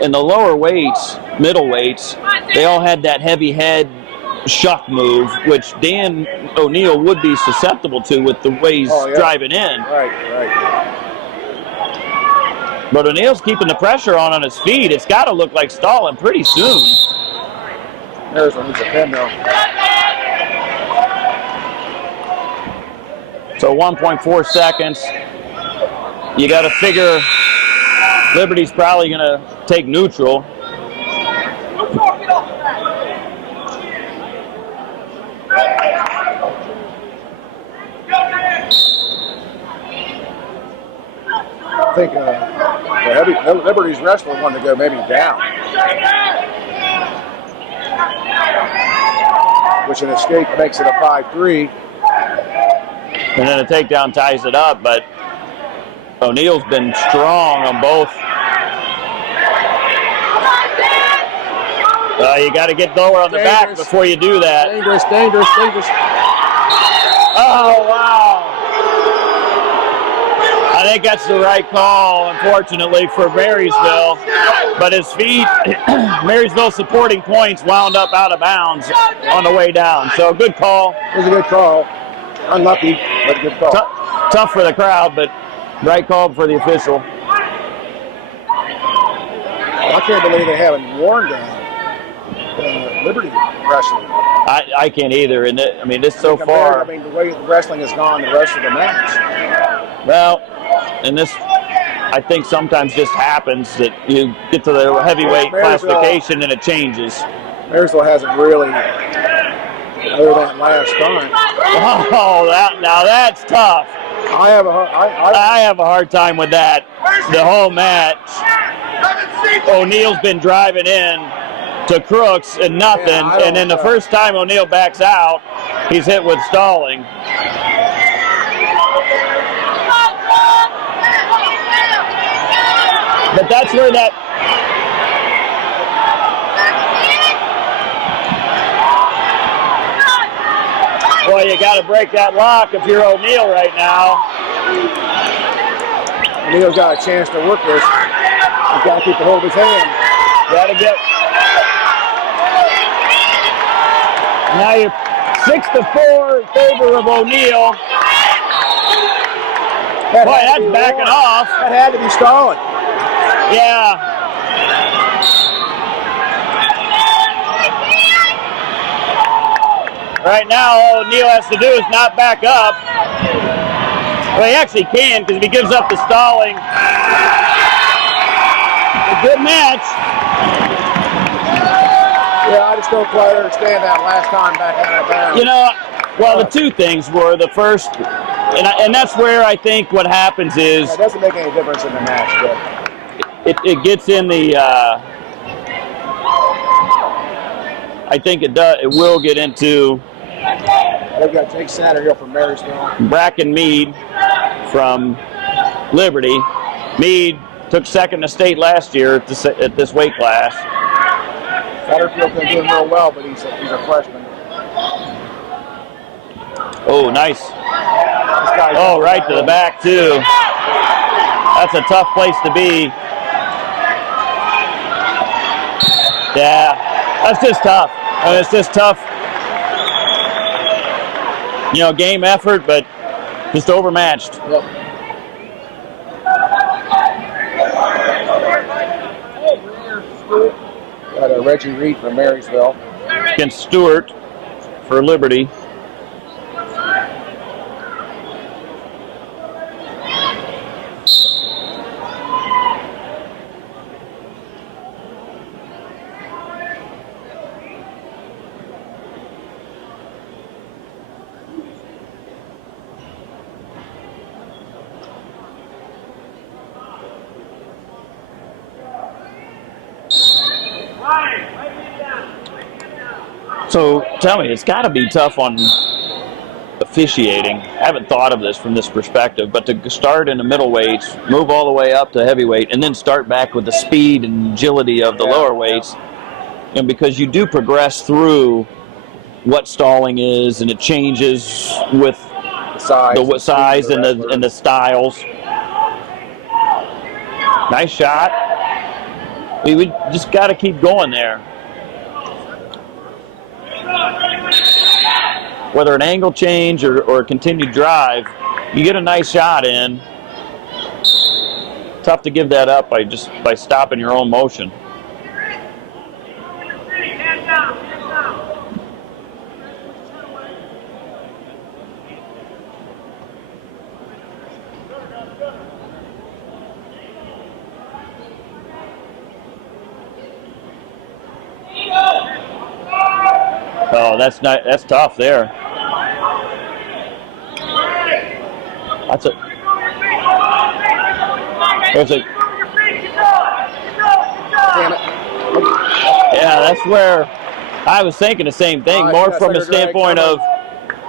in the lower weights, middle weights, they all had that heavy head shuck move, which Dan O'Neal would be susceptible to with the way he's driving in. Right. But O'Neal's keeping the pressure on his feet. It's got to look like stalling pretty soon. There's one. It's a pin though. So 1.4 seconds. You got to figure Liberty's probably going to take neutral. I think the Liberty's wrestler wanted to go maybe down, which an escape makes it a 5-3. And then a takedown ties it up, but O'Neal's been strong on both. You got to get lower on the back before you do that. Dangerous. Oh, wow. I think that's the right call, unfortunately, for Marysville. But his feet, Marysville supporting points, wound up out of bounds on the way down. So good call. It was a good call. Unlucky, but a good call. Tough for the crowd, but right call for the official. I can't believe they haven't warned Liberty wrestling. I can't either. And I mean, this so Compared, far. I mean, the way the wrestling has gone the rest of the match. Well, and this, I think sometimes just happens that you get to the heavyweight classification and it changes. Marysville hasn't really, other than last time. Oh, now that's tough. I have a hard time with that. The whole match. O'Neill's been driving in to Crooks and nothing, and then the first time O'Neill backs out, he's hit with stalling. But that's where that. Boy, you got to break that lock if you're O'Neill right now. O'Neill's got a chance to work this. He's got to keep a hold of his hand. Got to get. Now you're 6-4 in favor of O'Neill. Boy, that's backing off. That had to be stalling. Yeah. Right now, all O'Neill has to do is not back up. Well, he actually can, because if he gives up the stalling, a good match. Yeah, I just don't quite understand that last time back out of bounds. You know, well, the two things were the first, and that's where I think what happens is it doesn't make any difference in the match, but it gets in the. I think it does. It will get into. They've got Jake Satterhill from Marysville. Bracken Mead from Liberty. Mead took second to state last year at this weight class. Satterfield's been doing real well, but he's a freshman. Oh, nice. Oh, right to the back, too. That's a tough place to be. Yeah, that's just tough. It's just tough. You know, game effort, but just overmatched. Yep. Got a Reggie Reed from Marysville. Against Stewart for Liberty. So tell me, it's got to be tough on officiating. I haven't thought of this from this perspective, but to start in the middleweights, move all the way up to heavyweight, and then start back with the speed and agility of the lower weights, and because you do progress through what stalling is, and it changes with the size and the styles. Nice shot. We just got to keep going there. Whether an angle change or a continued drive, you get a nice shot in. Tough to give that up by stopping your own motion. Oh, that's not. That's tough there. That's it. There's a. Yeah, that's where I was thinking the same thing. More from a standpoint of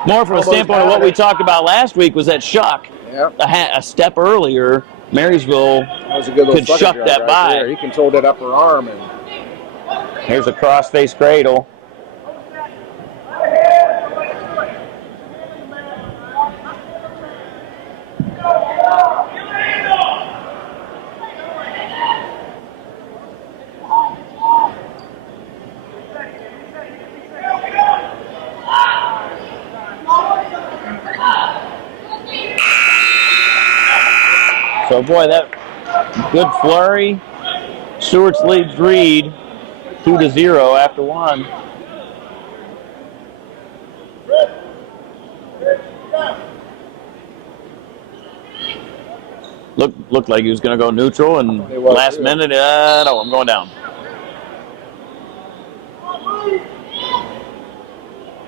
what we talked about last week was that shuck. Yep. A step earlier, Marysville could shuck that right by. there. He controlled that upper arm. And here's a cross-face cradle. So, boy, that good flurry. Stewart's leads Reed 2-0 after one. Looked like he was going to go neutral, and It was, last too. minute, no, I'm going down.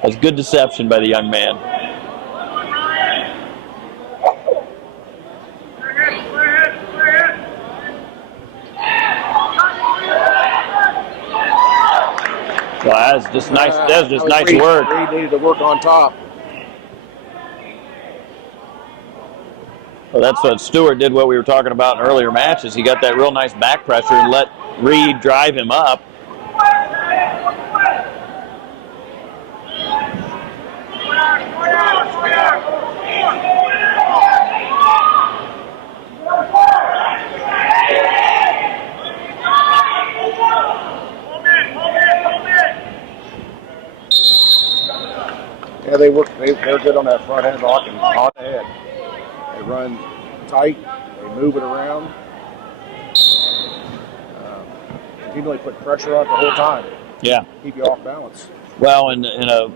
That's good deception by the young man. Well, that's just nice. That's just nice Reed. work. Reed needed to work on top. Well, that's what Stewart did. What we were talking about in earlier matches. He got that real nice back pressure and let Reed drive him up. Yeah, they work. They're good on that front headlock and on the head. They run tight. They move it around. Continually put pressure on it the whole time. Yeah. Keep you off balance. Well, in a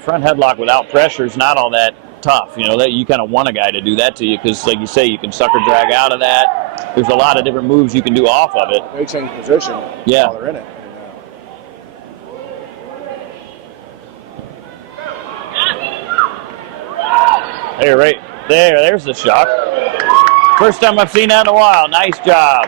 front headlock without pressure is not all that tough. You know that you kind of want a guy to do that to you because, like you say, you can sucker drag out of that. There's a lot of different moves you can do off of it. They change position Yeah. while they're in it. There, right there. There's the shot. First time I've seen that in a while. Nice job.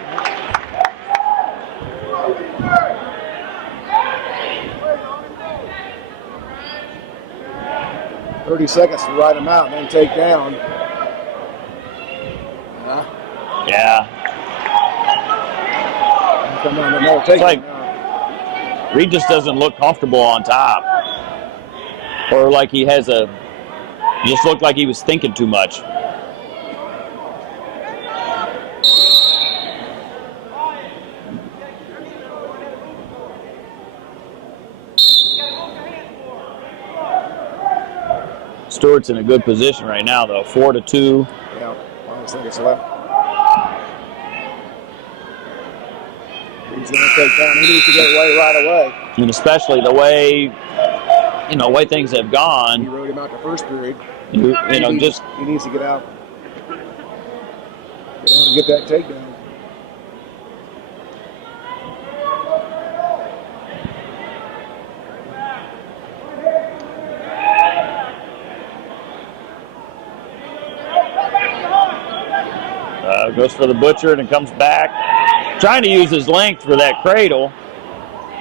And 30 seconds to ride them out and then take down. Yeah. Come down to another take It's like down. Reed just doesn't look comfortable on top, or like he has a. He just looked like he was thinking too much. Stewart's in a good position right now, though. 4-2. Yeah, longest seconds left. He's going to take down. He needs to get away right away. And especially the way, way things have He gone. rode him out the first period. He needs to get out. Get out and get that takedown. Goes for the butcher and it comes back. Trying to use his length for that cradle.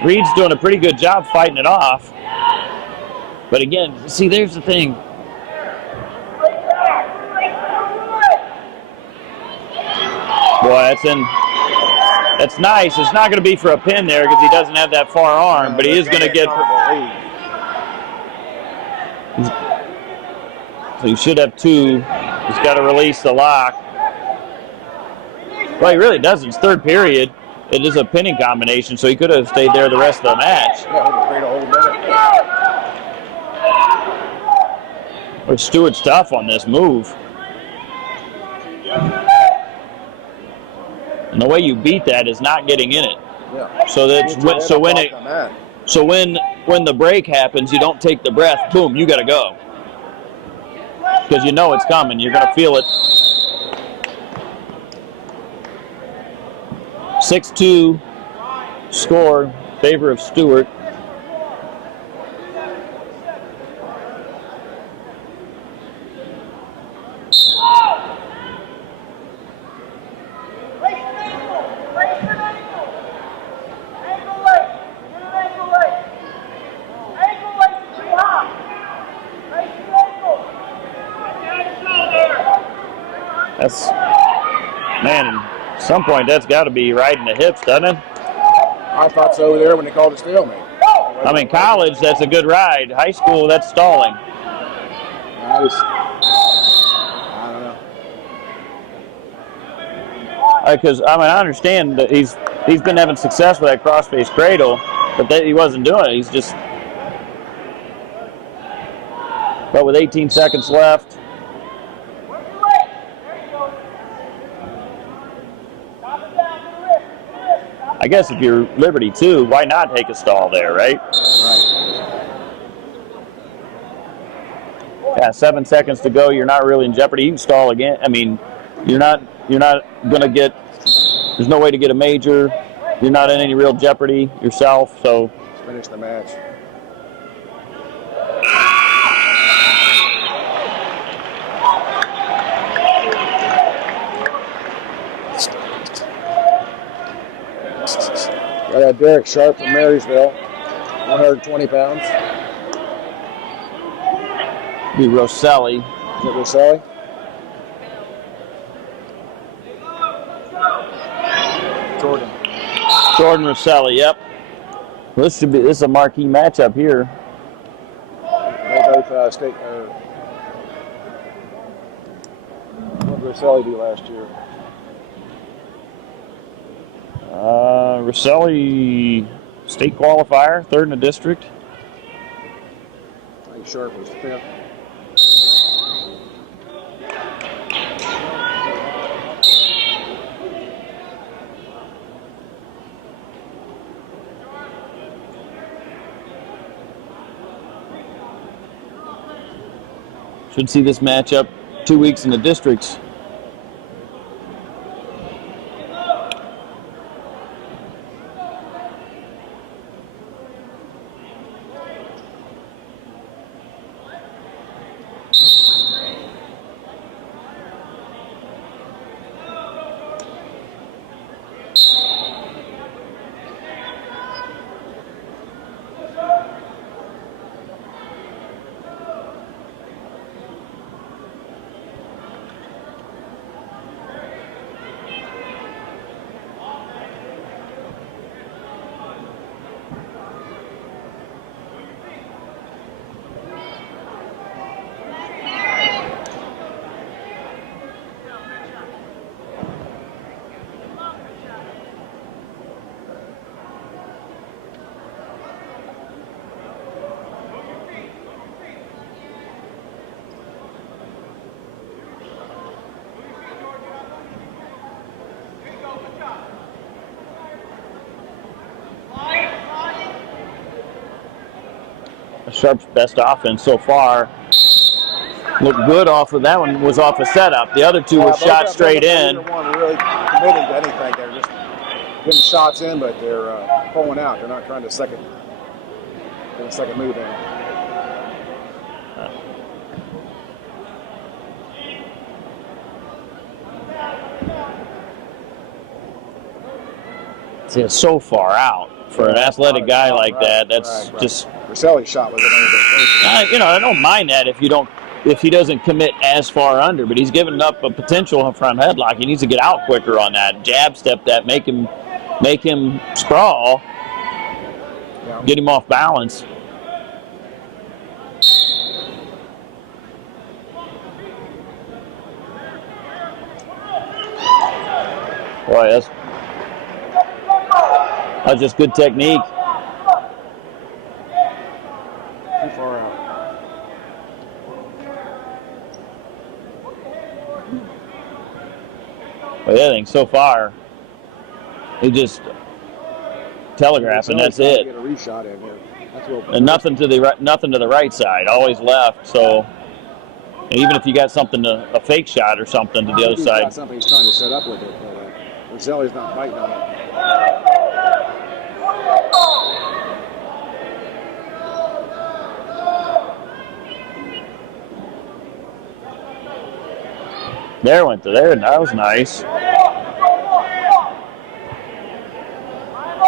Reed's doing a pretty good job fighting it off. But again, see, there's the thing. Boy, that's nice. It's not going to be for a pin there because he doesn't have that far arm, but he is going to get. So he should have two. He's got to release the lock. Well, he really doesn't. It's third period. It is a pinning combination, so he could have stayed there the rest of the match. But Stewart's tough on this move. And the way you beat that is not getting in it. Yeah. So when the break happens, you don't take the breath. Boom, you got to go. Because you know it's coming. You're going to feel it. 6-2 score, favor of Stewart. That's, man, at some point that's got to be right in the hips, doesn't it? I thought so there when they called it stalemate. I mean, college, that's a good ride. High school, that's stalling. I don't know. Because I understand that he's been having success with that cross-face cradle, but he wasn't doing it. He's just. But with 18 seconds left. I guess if you're Liberty too, why not take a stall there, right? Yeah, 7 seconds to go. You're not really in jeopardy. You can stall again. I mean, You're not going to get. There's no way to get a major. You're not in any real jeopardy yourself. So Let's finish the match. Got Derek Sharp from Marysville, 120 pounds. be Rosselli. Is it Rosselli? Jordan Rosselli, yep. This is a marquee matchup here. They both state. What did Rosselli do last year? Rosselli, state qualifier, third in the district. I think Sharp was fifth. Should see this matchup 2 weeks in the districts. Sharp's best offense so far. Looked good off of that one. Was off a setup. The other two were shot straight in. Neither one really committing to anything. They're just getting shots in, but they're pulling out. They're not trying to get a second move in. See, it's so far out for an athletic guy like that. That's just. Rosselli's shot was it? I don't mind that if he doesn't commit as far under, but he's giving up a potential front headlock. He needs to get out quicker on that jab step, that make him sprawl, get him off balance. Boy, that's just good technique. Too far out. Well, the other thing so far, he just telegraphing. That's it. Get a reshot in here. That's and nothing to the right side. Always left. So even if you got something a fake shot or something to the other side. Got something he's trying to set up with it, but Rosselli's not biting on it. There went to there. That was nice.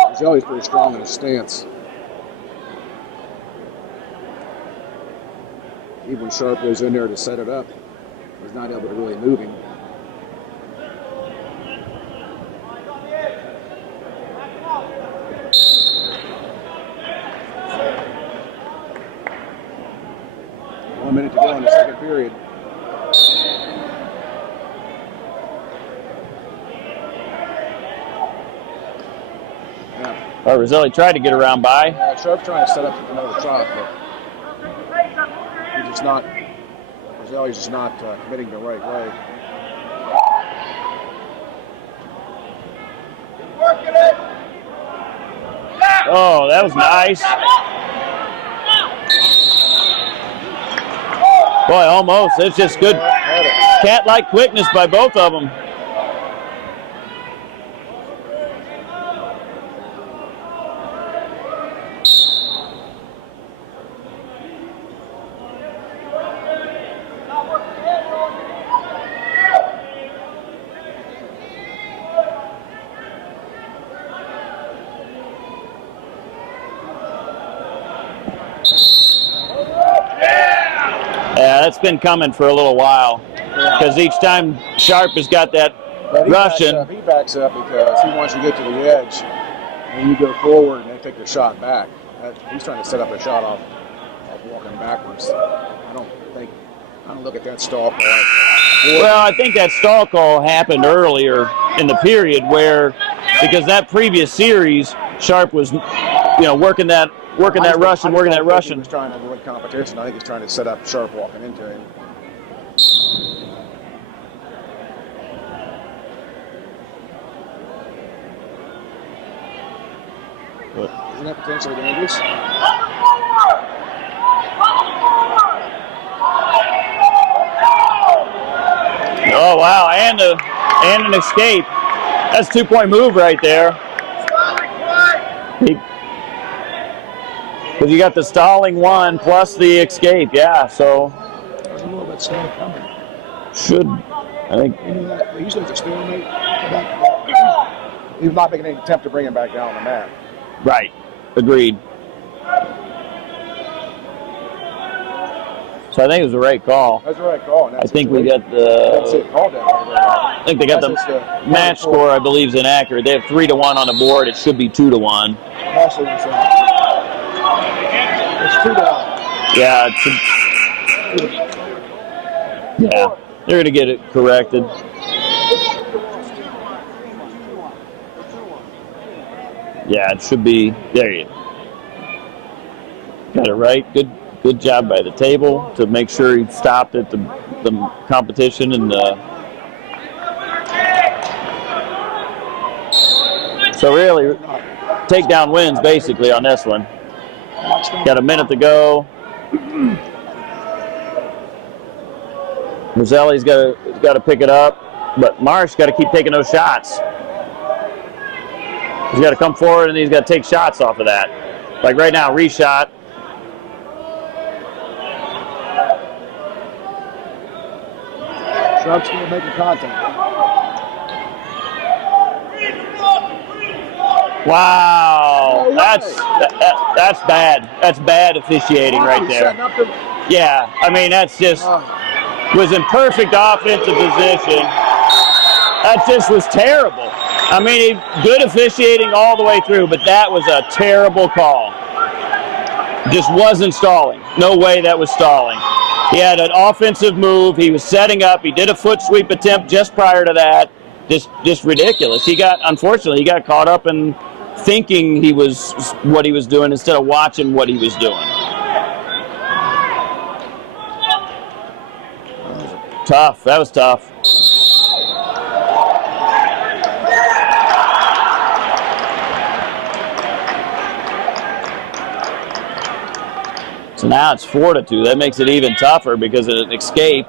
Rosselli's pretty strong in his stance. Even when Sharp goes in there to set it up, he's not able to really move him. One minute to go in the second period. Rosselli tried to get around by. Sharp's trying to set up another shot, but he's just not. Rosselli's just not committing the right way. Oh, that was nice. Boy, almost. It's just good. cat-like quickness by both of them. Yeah, that's been coming for a little while because each time Sharp has got that rushing. He backs up because he wants you to get to the edge and you go forward and they take the shot back. He's trying to set up a shot off walking backwards. I don't look at that stall call. Well, I think that stall call happened earlier in the period because that previous series, Sharp was, working that rush and working that rushing. He was trying to avoid competition. I think he's trying to set up Sharp walking into him. Isn't that potentially dangerous? Oh wow, and an escape. That's a 2-point move right there. Because you got the stalling one plus the escape, yeah. So There's a little bit slow coming. I think. Usually it's a stalemate. He's not making any attempt to bring him back down on the mat. Right. Agreed. So I think it was the right call. That's the right call. I think we got That's it. Called that. I think they got the match score. I believe is inaccurate. They have 3-1 on the board. It should be 2-1. Actually, it's 2-1. Yeah. Yeah. They're gonna get it corrected. Yeah, it should be. There you go. Got it right. Good job by the table to make sure he stopped at the competition and so really takedown wins basically on this one. Got a minute to go. Mazzelli's got to pick it up, but Marsh got to keep taking those shots. He's got to come forward and he's got to take shots off of that. Like right now, reshot. Sharp's going to make a contact. Wow, that's bad. That's bad officiating right there. Yeah, I mean that's just was in perfect offensive position. That just was terrible. I mean, good officiating all the way through, but that was a terrible call. Just wasn't stalling. No way that was stalling. He had an offensive move. He was setting up. He did a foot sweep attempt just prior to that. Just ridiculous. Unfortunately, he got caught up in thinking what he was doing instead of watching what he was doing. Tough. That was tough. So now it's 4-2. That makes it even tougher because of an escape.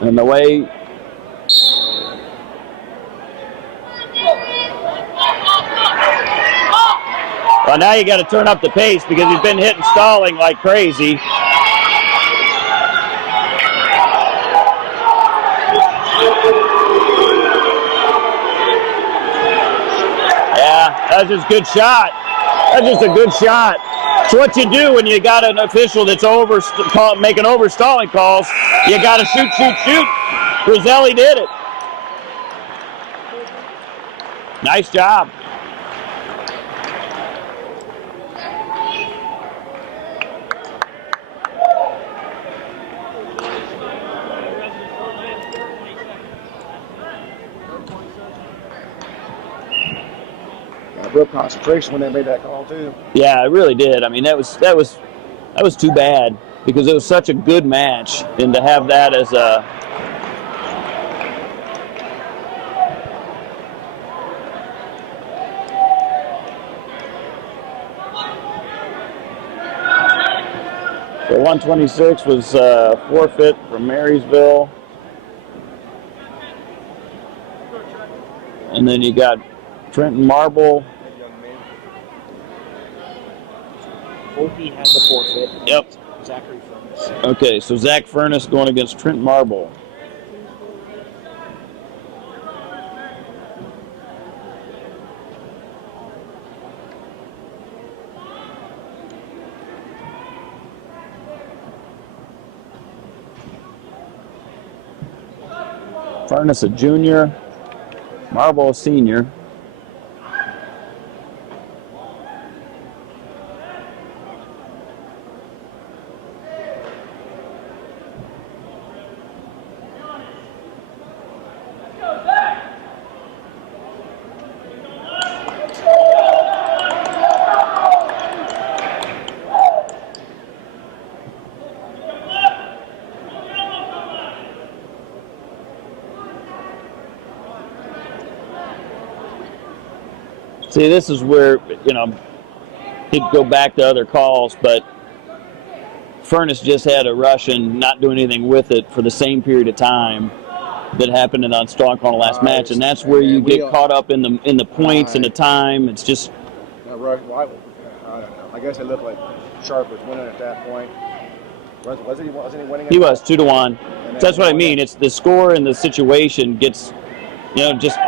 And the way well, now you got to turn up the pace because he's been hitting stalling like crazy. Yeah, that's just a good shot. That's just a good shot. It's what you do when you got an official that's making over-stalling calls. You got to shoot, shoot, shoot. Roselli did it. Nice job. Real concentration when they made that call too. Yeah, it really did. I mean, that was too bad because it was such a good match, and to have that as a So 126 was forfeit from Marysville. And then you got Trenton Marble. Volpe has the forfeit. Yep. Zachary Furnace. Okay, so Zach Furnace going against Trenton Marble. Furnace a junior, Marble a senior. See, this is where, you know, he'd go back to other calls, but Furnace just had a rush and not doing anything with it for the same period of time that happened on Stonk on the last match, and that's where you get caught up in the points and the time. It's just. Right, well, I don't know. I guess it looked like Sharp was winning at that point. Wasn't he winning? He was 2-1. So that's what I mean. It's the score and the situation gets, you know, just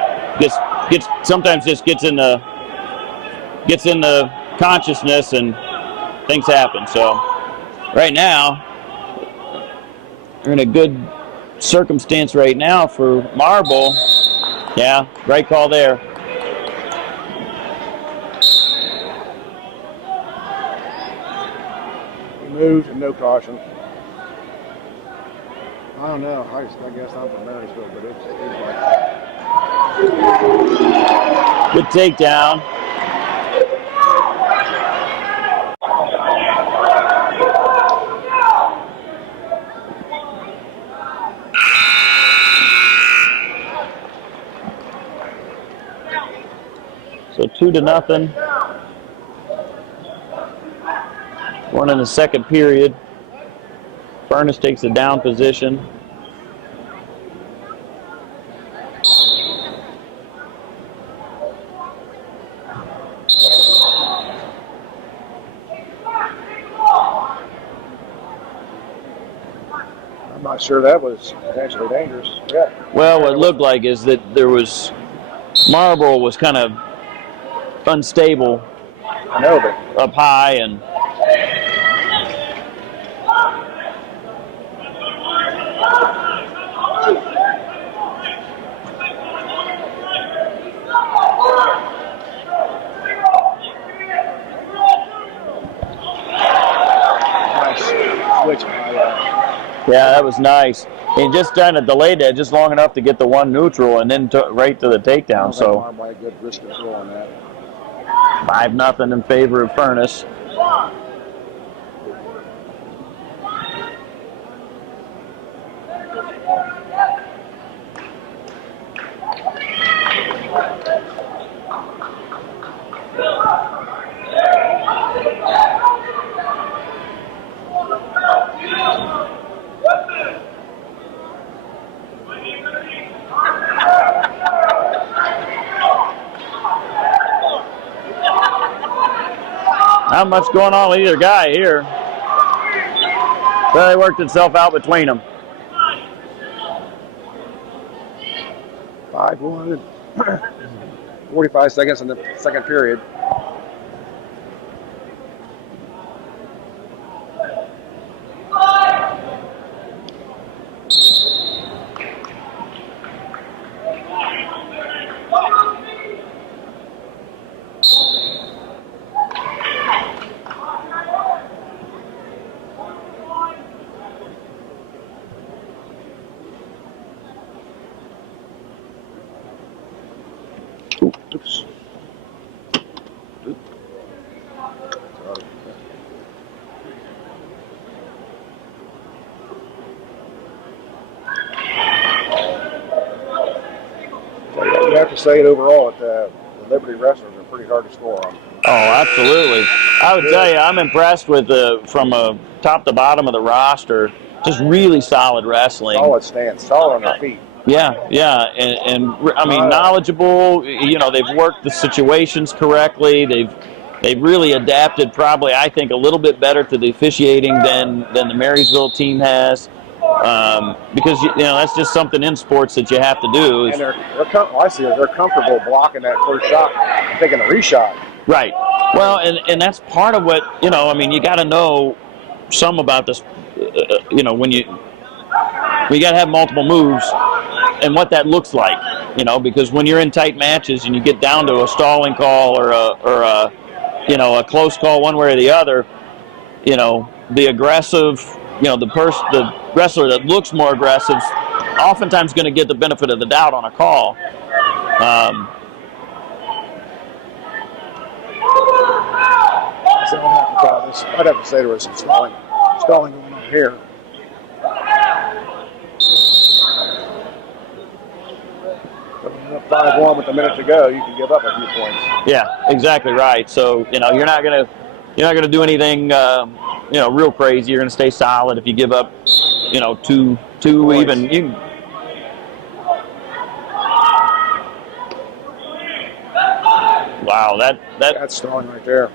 sometimes just gets in the consciousness and things happen. So right now we're in a good circumstance right now for Marble. Yeah, right call there. He moved and no caution. I don't know. I guess I'm from Marysville, but it's like good takedown. So 2-0. One in the second period. Furnace takes a down position. I'm not sure that was potentially dangerous. Yeah. Well, what it looked like is that there was Marble was kind of unstable. I know, but up high and. Yeah, that was nice. He just kind of delayed that just long enough to get the one neutral and then right to the takedown. So a good risk control on that. 5-0 in favor of Furnace. Not much going on with either guy here. But it worked itself out between them. 5-1. 45 seconds in the second period. Oops. You have to say it overall that the Liberty wrestlers are pretty hard to score on. Oh, absolutely. I would tell you, I'm impressed with from top to bottom of the roster. Just really solid wrestling. Solid stance, solid on their feet. Yeah, and I mean knowledgeable. You know, they've worked the situations correctly. They've really adapted, probably I think a little bit better to the officiating than the Marysville team has, because you know that's just something in sports that you have to do. And I see they're comfortable blocking that first shot, taking a reshot. Right. Well, and that's part of what, you know, I mean, you got to know some about this, you know, we got to have multiple moves and what that looks like, you know, because when you're in tight matches and you get down to a stalling call or a you know, a close call one way or the other, you know, the aggressive, you know, the wrestler that looks more aggressive is oftentimes going to get the benefit of the doubt on a call. I'd have to say there was some stalling going on here. 5-1 with a minute to go, you can give up a few points. Yeah, exactly right. So you know you're not gonna do anything you know real crazy. You're gonna stay solid. If you give up, you know, two even. Wow, that's stalling right there.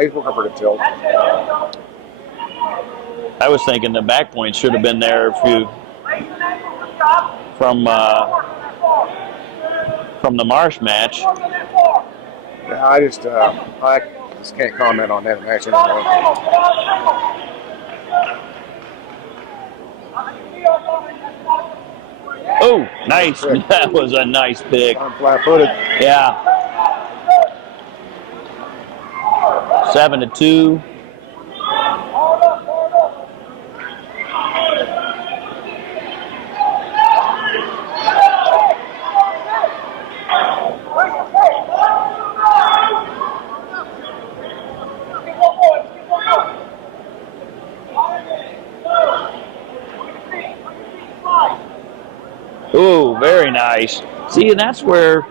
He's looking for the tilt. I was thinking the back point should have been there from the Marsh match. Yeah, I just can't comment on that match anymore. Oh, nice! That was a nice pick. I'm flat-footed. Yeah. 7-2. Ooh, very nice. See, and that's where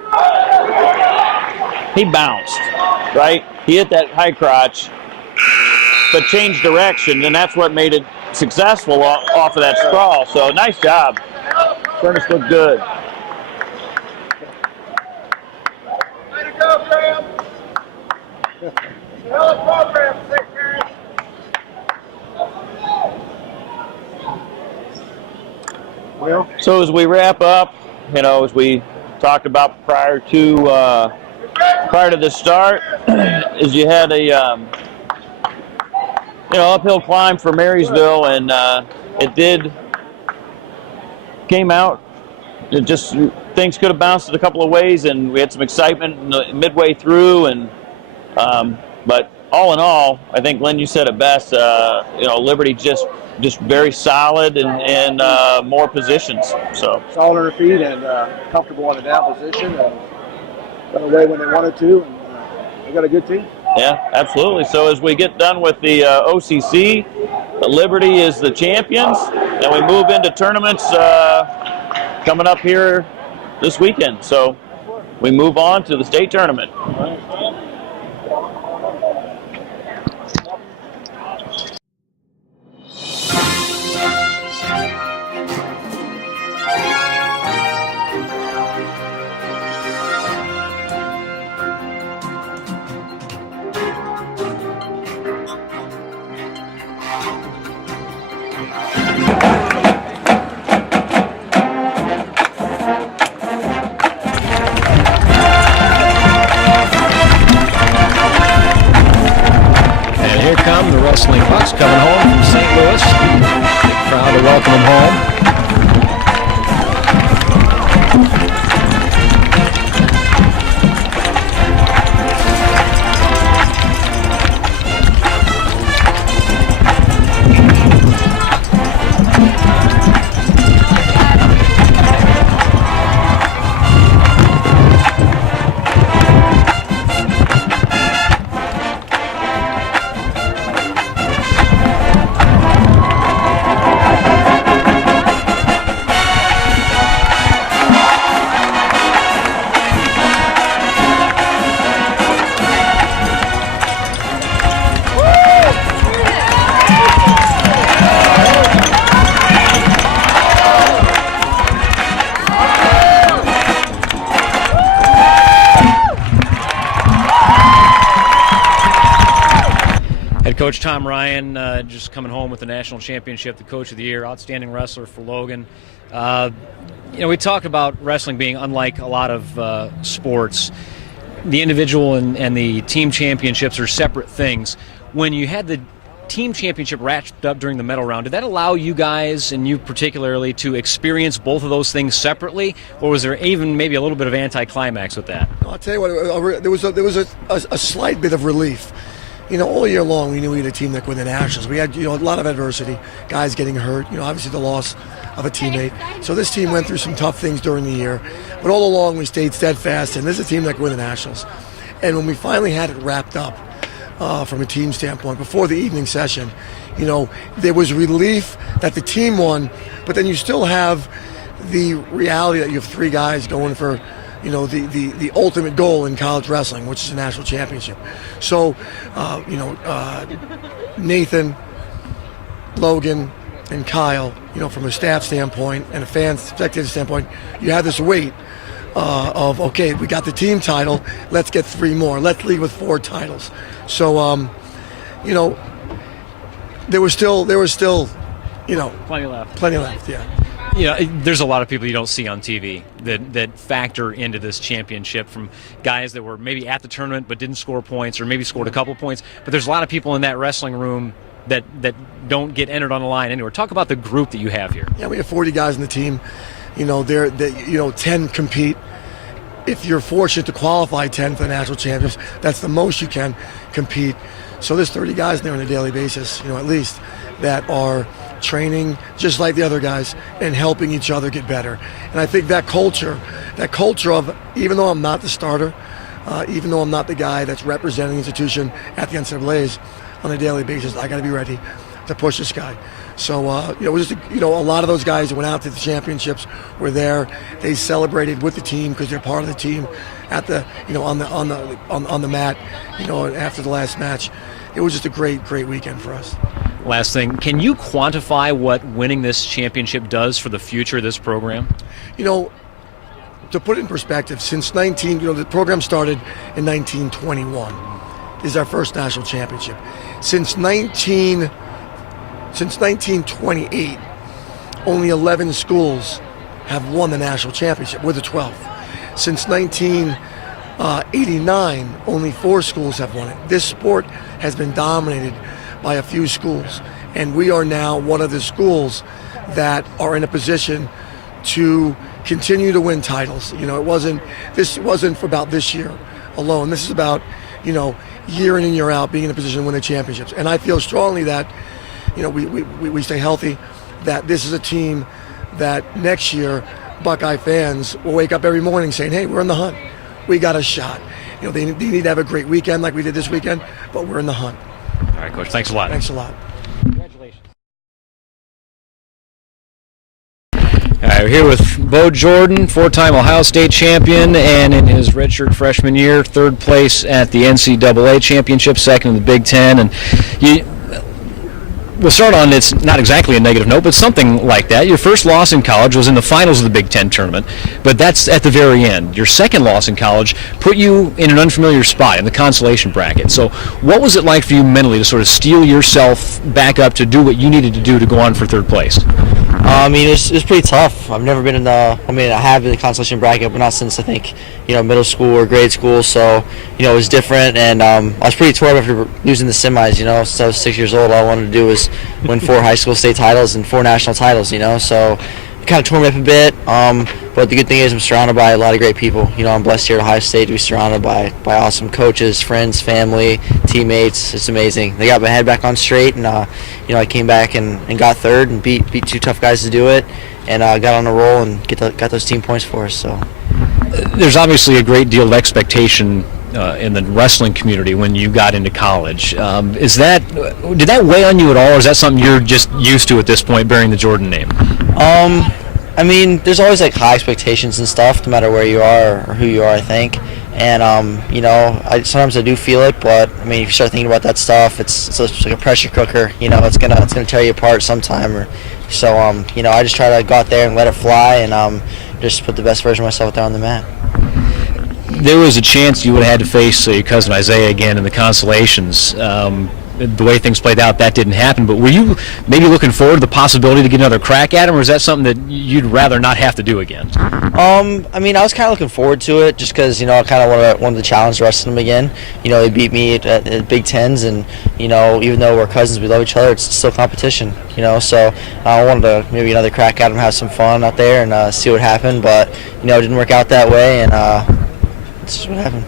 he bounced, right? He hit that high crotch, but changed direction, and that's what made it successful off of that sprawl. So nice job. Furnace looked good. Way to go, Graham. Hell of a program, Secretary. Well, so as we wrap up, you know, as we talked about prior to the start, is you had a you know, uphill climb for Marysville, and it came out. It just, things could have bounced a couple of ways, and we had some excitement midway through, and but all in all, I think Glenn, you said it best. You know, Liberty just very solid and more positions. So solid on their feet and comfortable in the down position, and got away when they wanted to, and they got a good team. Yeah, absolutely. So as we get done with the OCC, Liberty is the champions, and we move into tournaments coming up here this weekend. So we move on to the state tournament. The Wrestling Bucks coming home from St. Louis. Big crowd to welcome them home. Coach Tom Ryan, just coming home with the national championship, the Coach of the Year, outstanding wrestler for Logan. We talk about wrestling being unlike a lot of sports. The individual and the team championships are separate things. When you had the team championship wrapped up during the medal round, did that allow you guys, and you particularly, to experience both of those things separately, or was there even maybe a little bit of anticlimax with that? I'll tell you what, there was a slight bit of relief. All year long we knew we had a team that could win the Nationals. We had a lot of adversity, guys getting hurt, obviously the loss of a teammate. So this team went through some tough things during the year, but all along we stayed steadfast, and this is a team that could win the Nationals. And when we finally had it wrapped up, from a team standpoint, before the evening session, there was relief that the team won, but then you still have the reality that you have 3 guys going for, the ultimate goal in college wrestling, which is a national championship. So, Nathan, Logan, and Kyle, from a staff standpoint and a fan spectator standpoint, you have this weight of, okay, we got the team title, let's get 3 more. Let's lead with 4 titles. So, there was still, Plenty left. Plenty left, yeah. There's a lot of people you don't see on TV that factor into this championship, from guys that were maybe at the tournament but didn't score points, or maybe scored a couple points. But there's a lot of people in that wrestling room that don't get entered on the line anywhere. Talk about the group that you have here. Yeah, we have 40 guys in the team. 10 compete. If you're fortunate to qualify 10 for the national championships, that's the most you can compete. So there's 30 guys in there on a daily basis, at least, that are training just like the other guys and helping each other get better. And I think that culture of, even though I'm not the starter, even though I'm not the guy that's representing the institution at the NCAAs on a daily basis, I got to be ready to push this guy. So, it was just, a lot of those guys that went out to the championships were there. They celebrated with the team because they're part of the team at the, on the mat, after the last match. It was just a great weekend for us. Last thing, can you quantify what winning this championship does for the future of this program? To put it in perspective, since the program started in 1921. This is our first national championship. Since 1928, only 11 schools have won the national championship. We're the 12th. Since 1989, only 4 schools have won it. This sport has been dominated by a few schools, and we are now one of the schools that are in a position to continue to win titles. This wasn't for about this year alone. This is about, year in and year out being in a position to win the championships. And I feel strongly that, we stay healthy, that this is a team that next year Buckeye fans will wake up every morning saying, hey, we're in the hunt. We got a shot. They need to have a great weekend like we did this weekend, but we're in the hunt. All right, Coach, thanks a lot. Thanks a lot. Congratulations. All right, we're here with Bo Jordan, 4-time Ohio State champion, and in his redshirt freshman year, 3rd place at the NCAA championship, 2nd in the Big Ten. And we'll start on, it's not exactly a negative note, but something like that. Your first loss in college was in the finals of the Big Ten tournament, but that's at the very end. Your second loss in college put you in an unfamiliar spot in the consolation bracket. So what was it like for you mentally to sort of steel yourself back up to do what you needed to do to go on for 3rd place? It was pretty tough. I've never been I have in the consolation bracket, but not since, I think, middle school or grade school. So, it was different, and I was pretty torn after losing the semis. Since I was 6 years old, all I wanted to do was win 4 high school state titles and 4 national titles. So it kind of tore me up a bit. But the good thing is I'm surrounded by a lot of great people. I'm blessed here at Ohio State to be surrounded by awesome coaches, friends, family, teammates. It's amazing. They got my head back on straight, and I came back and got 3rd and beat 2 tough guys to do it, and got on a roll and got those team points for us. So there's obviously a great deal of expectation in the wrestling community when you got into college. Did that weigh on you at all, or is that something you're just used to at this point, bearing the Jordan name? There's always high expectations and stuff, no matter where you are or who you are, I think. And sometimes I do feel it, but if you start thinking about that stuff, it's like a pressure cooker. It's gonna tear you apart sometime. So I just try to go out there and let it fly, and just put the best version of myself out there on the mat. There was a chance you would have had to face your cousin Isaiah again in the consolations. the way things played out, that didn't happen. But were you maybe looking forward to the possibility to get another crack at him, or is that something that you'd rather not have to do again? I mean, I was kind of looking forward to it just because, you know, I kind of wanted to challenge the rest of them again. You know, they beat me at Big Tens, and, you know, even though we're cousins, we love each other, it's still competition, you know. So I wanted to maybe another crack at them, have some fun out there, and see what happened. But, you know, it didn't work out that way, and it's just what happened.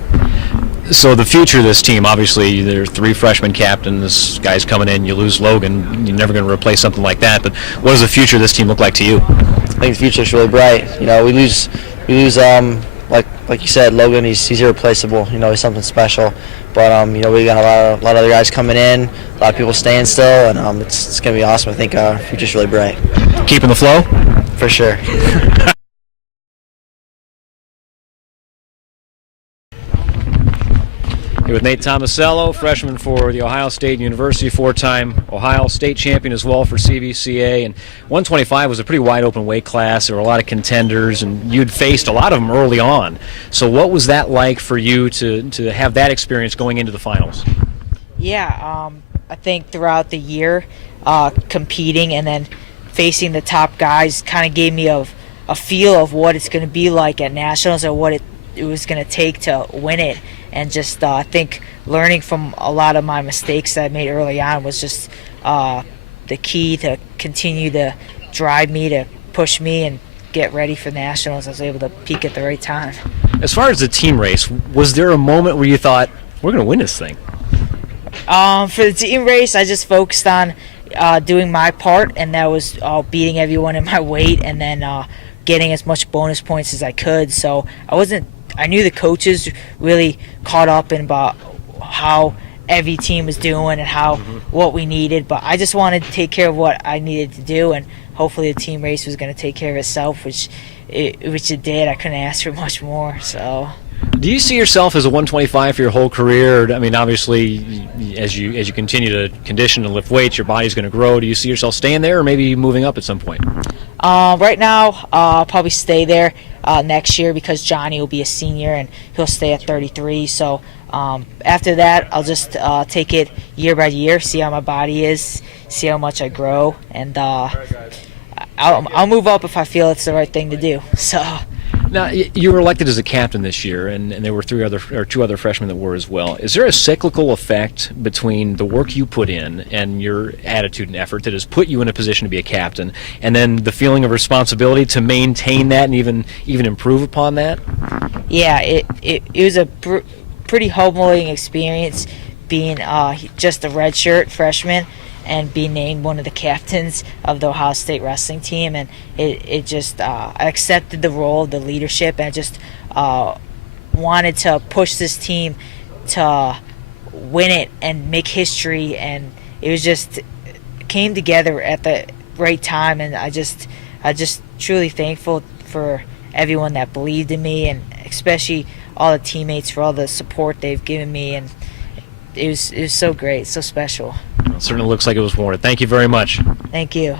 So the future of this team, obviously, there are 3 freshman captains. This guy's coming in. You lose Logan. You're never going to replace something like that. But what does the future of this team look like to you? I think the future is really bright. You know, we lose like you said, Logan. He's irreplaceable. You know, he's something special. But you know, we got a lot of other guys coming in. A lot of people staying still, and it's going to be awesome. I think our future's really bright. Keeping the flow? For sure. Here with Nate Tomasello, freshman for the Ohio State University, 4-time Ohio State champion as well for CVCA. And 125 was a pretty wide open weight class. There were a lot of contenders, and you'd faced a lot of them early on. So what was that like for you to have that experience going into the finals? Yeah, I think throughout the year, competing and then facing the top guys kind of gave me a feel of what it's going to be like at nationals, or what it was going to take to win it. And just I think learning from a lot of my mistakes that I made early on was just the key to continue to drive me, to push me and get ready for nationals. I was able to peak at the right time. As far as the team race, was there a moment where you thought, we're going to win this thing? For the team race, I just focused on doing my part, and that was beating everyone in my weight, and then getting as much bonus points as I could. So I knew the coaches really caught up in about how every team was doing and what we needed, but I just wanted to take care of what I needed to do, and hopefully the team race was going to take care of itself, which it did. I couldn't ask for much more. So. Do you see yourself as a 125 for your whole career? I mean, obviously, as you continue to condition and lift weights, your body's going to grow. Do you see yourself staying there, or maybe moving up at some point? Right now, I'll probably stay there next year, because Johnny will be a senior and he'll stay at 33. So after that, I'll just take it year by year, see how my body is, see how much I grow, and I'll move up if I feel it's the right thing to do. So. Now, you were elected as a captain this year, and there were 2 other freshmen that were as well. Is there a cyclical effect between the work you put in and your attitude and effort that has put you in a position to be a captain, and then the feeling of responsibility to maintain that and even improve upon that? Yeah, it was a pretty humbling experience being just a redshirt freshman and being named one of the captains of the Ohio State wrestling team, and it just I accepted the role, the leadership, and I just wanted to push this team to win it and make history, and it was just came together at the right time, and I just truly thankful for everyone that believed in me, and especially all the teammates for all the support they've given me, and it was so great, so special. It certainly looks like it was warranted. Thank you very much. Thank you.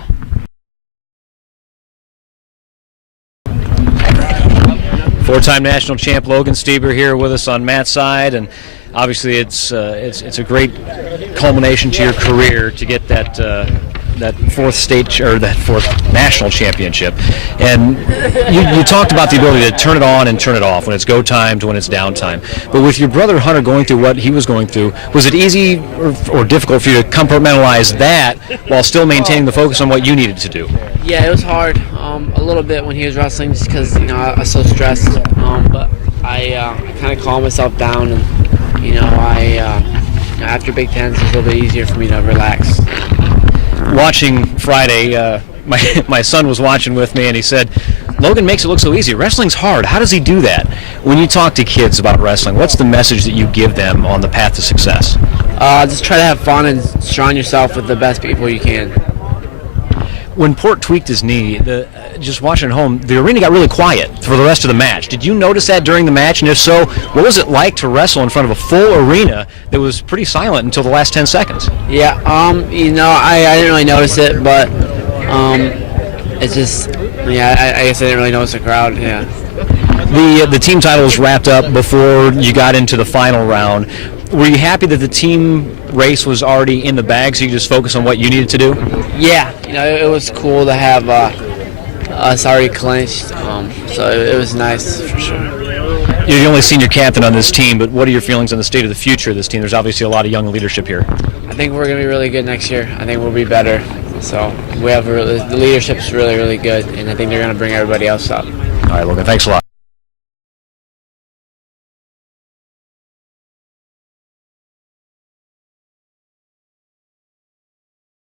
Four-time national champ Logan Stieber here with us on Matside, and obviously it's a great culmination to your career to get that fourth national championship. And you talked about the ability to turn it on and turn it off when it's go time to when it's down time. But with your brother Hunter going through what he was going through, was it easy or difficult for you to compartmentalize that while still maintaining the focus on what you needed to do? Yeah, it was hard a little bit when he was wrestling, just because I was so stressed. But I kind of calmed myself down, and after Big Tens, it's a little bit easier for me to relax. Watching Friday, my son was watching with me, and he said, Logan makes it look so easy. Wrestling's hard. How does he do that? When you talk to kids about wrestling, what's the message that you give them on the path to success? Just try to have fun and surround yourself with the best people you can. When Port tweaked his knee, just watching at home, the arena got really quiet for the rest of the match. Did you notice that during the match? And if so, what was it like to wrestle in front of a full arena that was pretty silent until the last 10 seconds? Yeah, I didn't really notice it, but it's just, I guess I didn't really notice the crowd, yeah. The team title was wrapped up before you got into the final round. Were you happy that the team race was already in the bag, so you just focus on what you needed to do? Yeah, it was cool to have us already clinched, so it was nice for sure. You're the only senior captain on this team, but what are your feelings on the state of the future of this team? There's obviously a lot of young leadership here. I think we're going to be really good next year. I think we'll be better. So the leadership's really, really good, and I think they're going to bring everybody else up. All right, Logan, thanks a lot.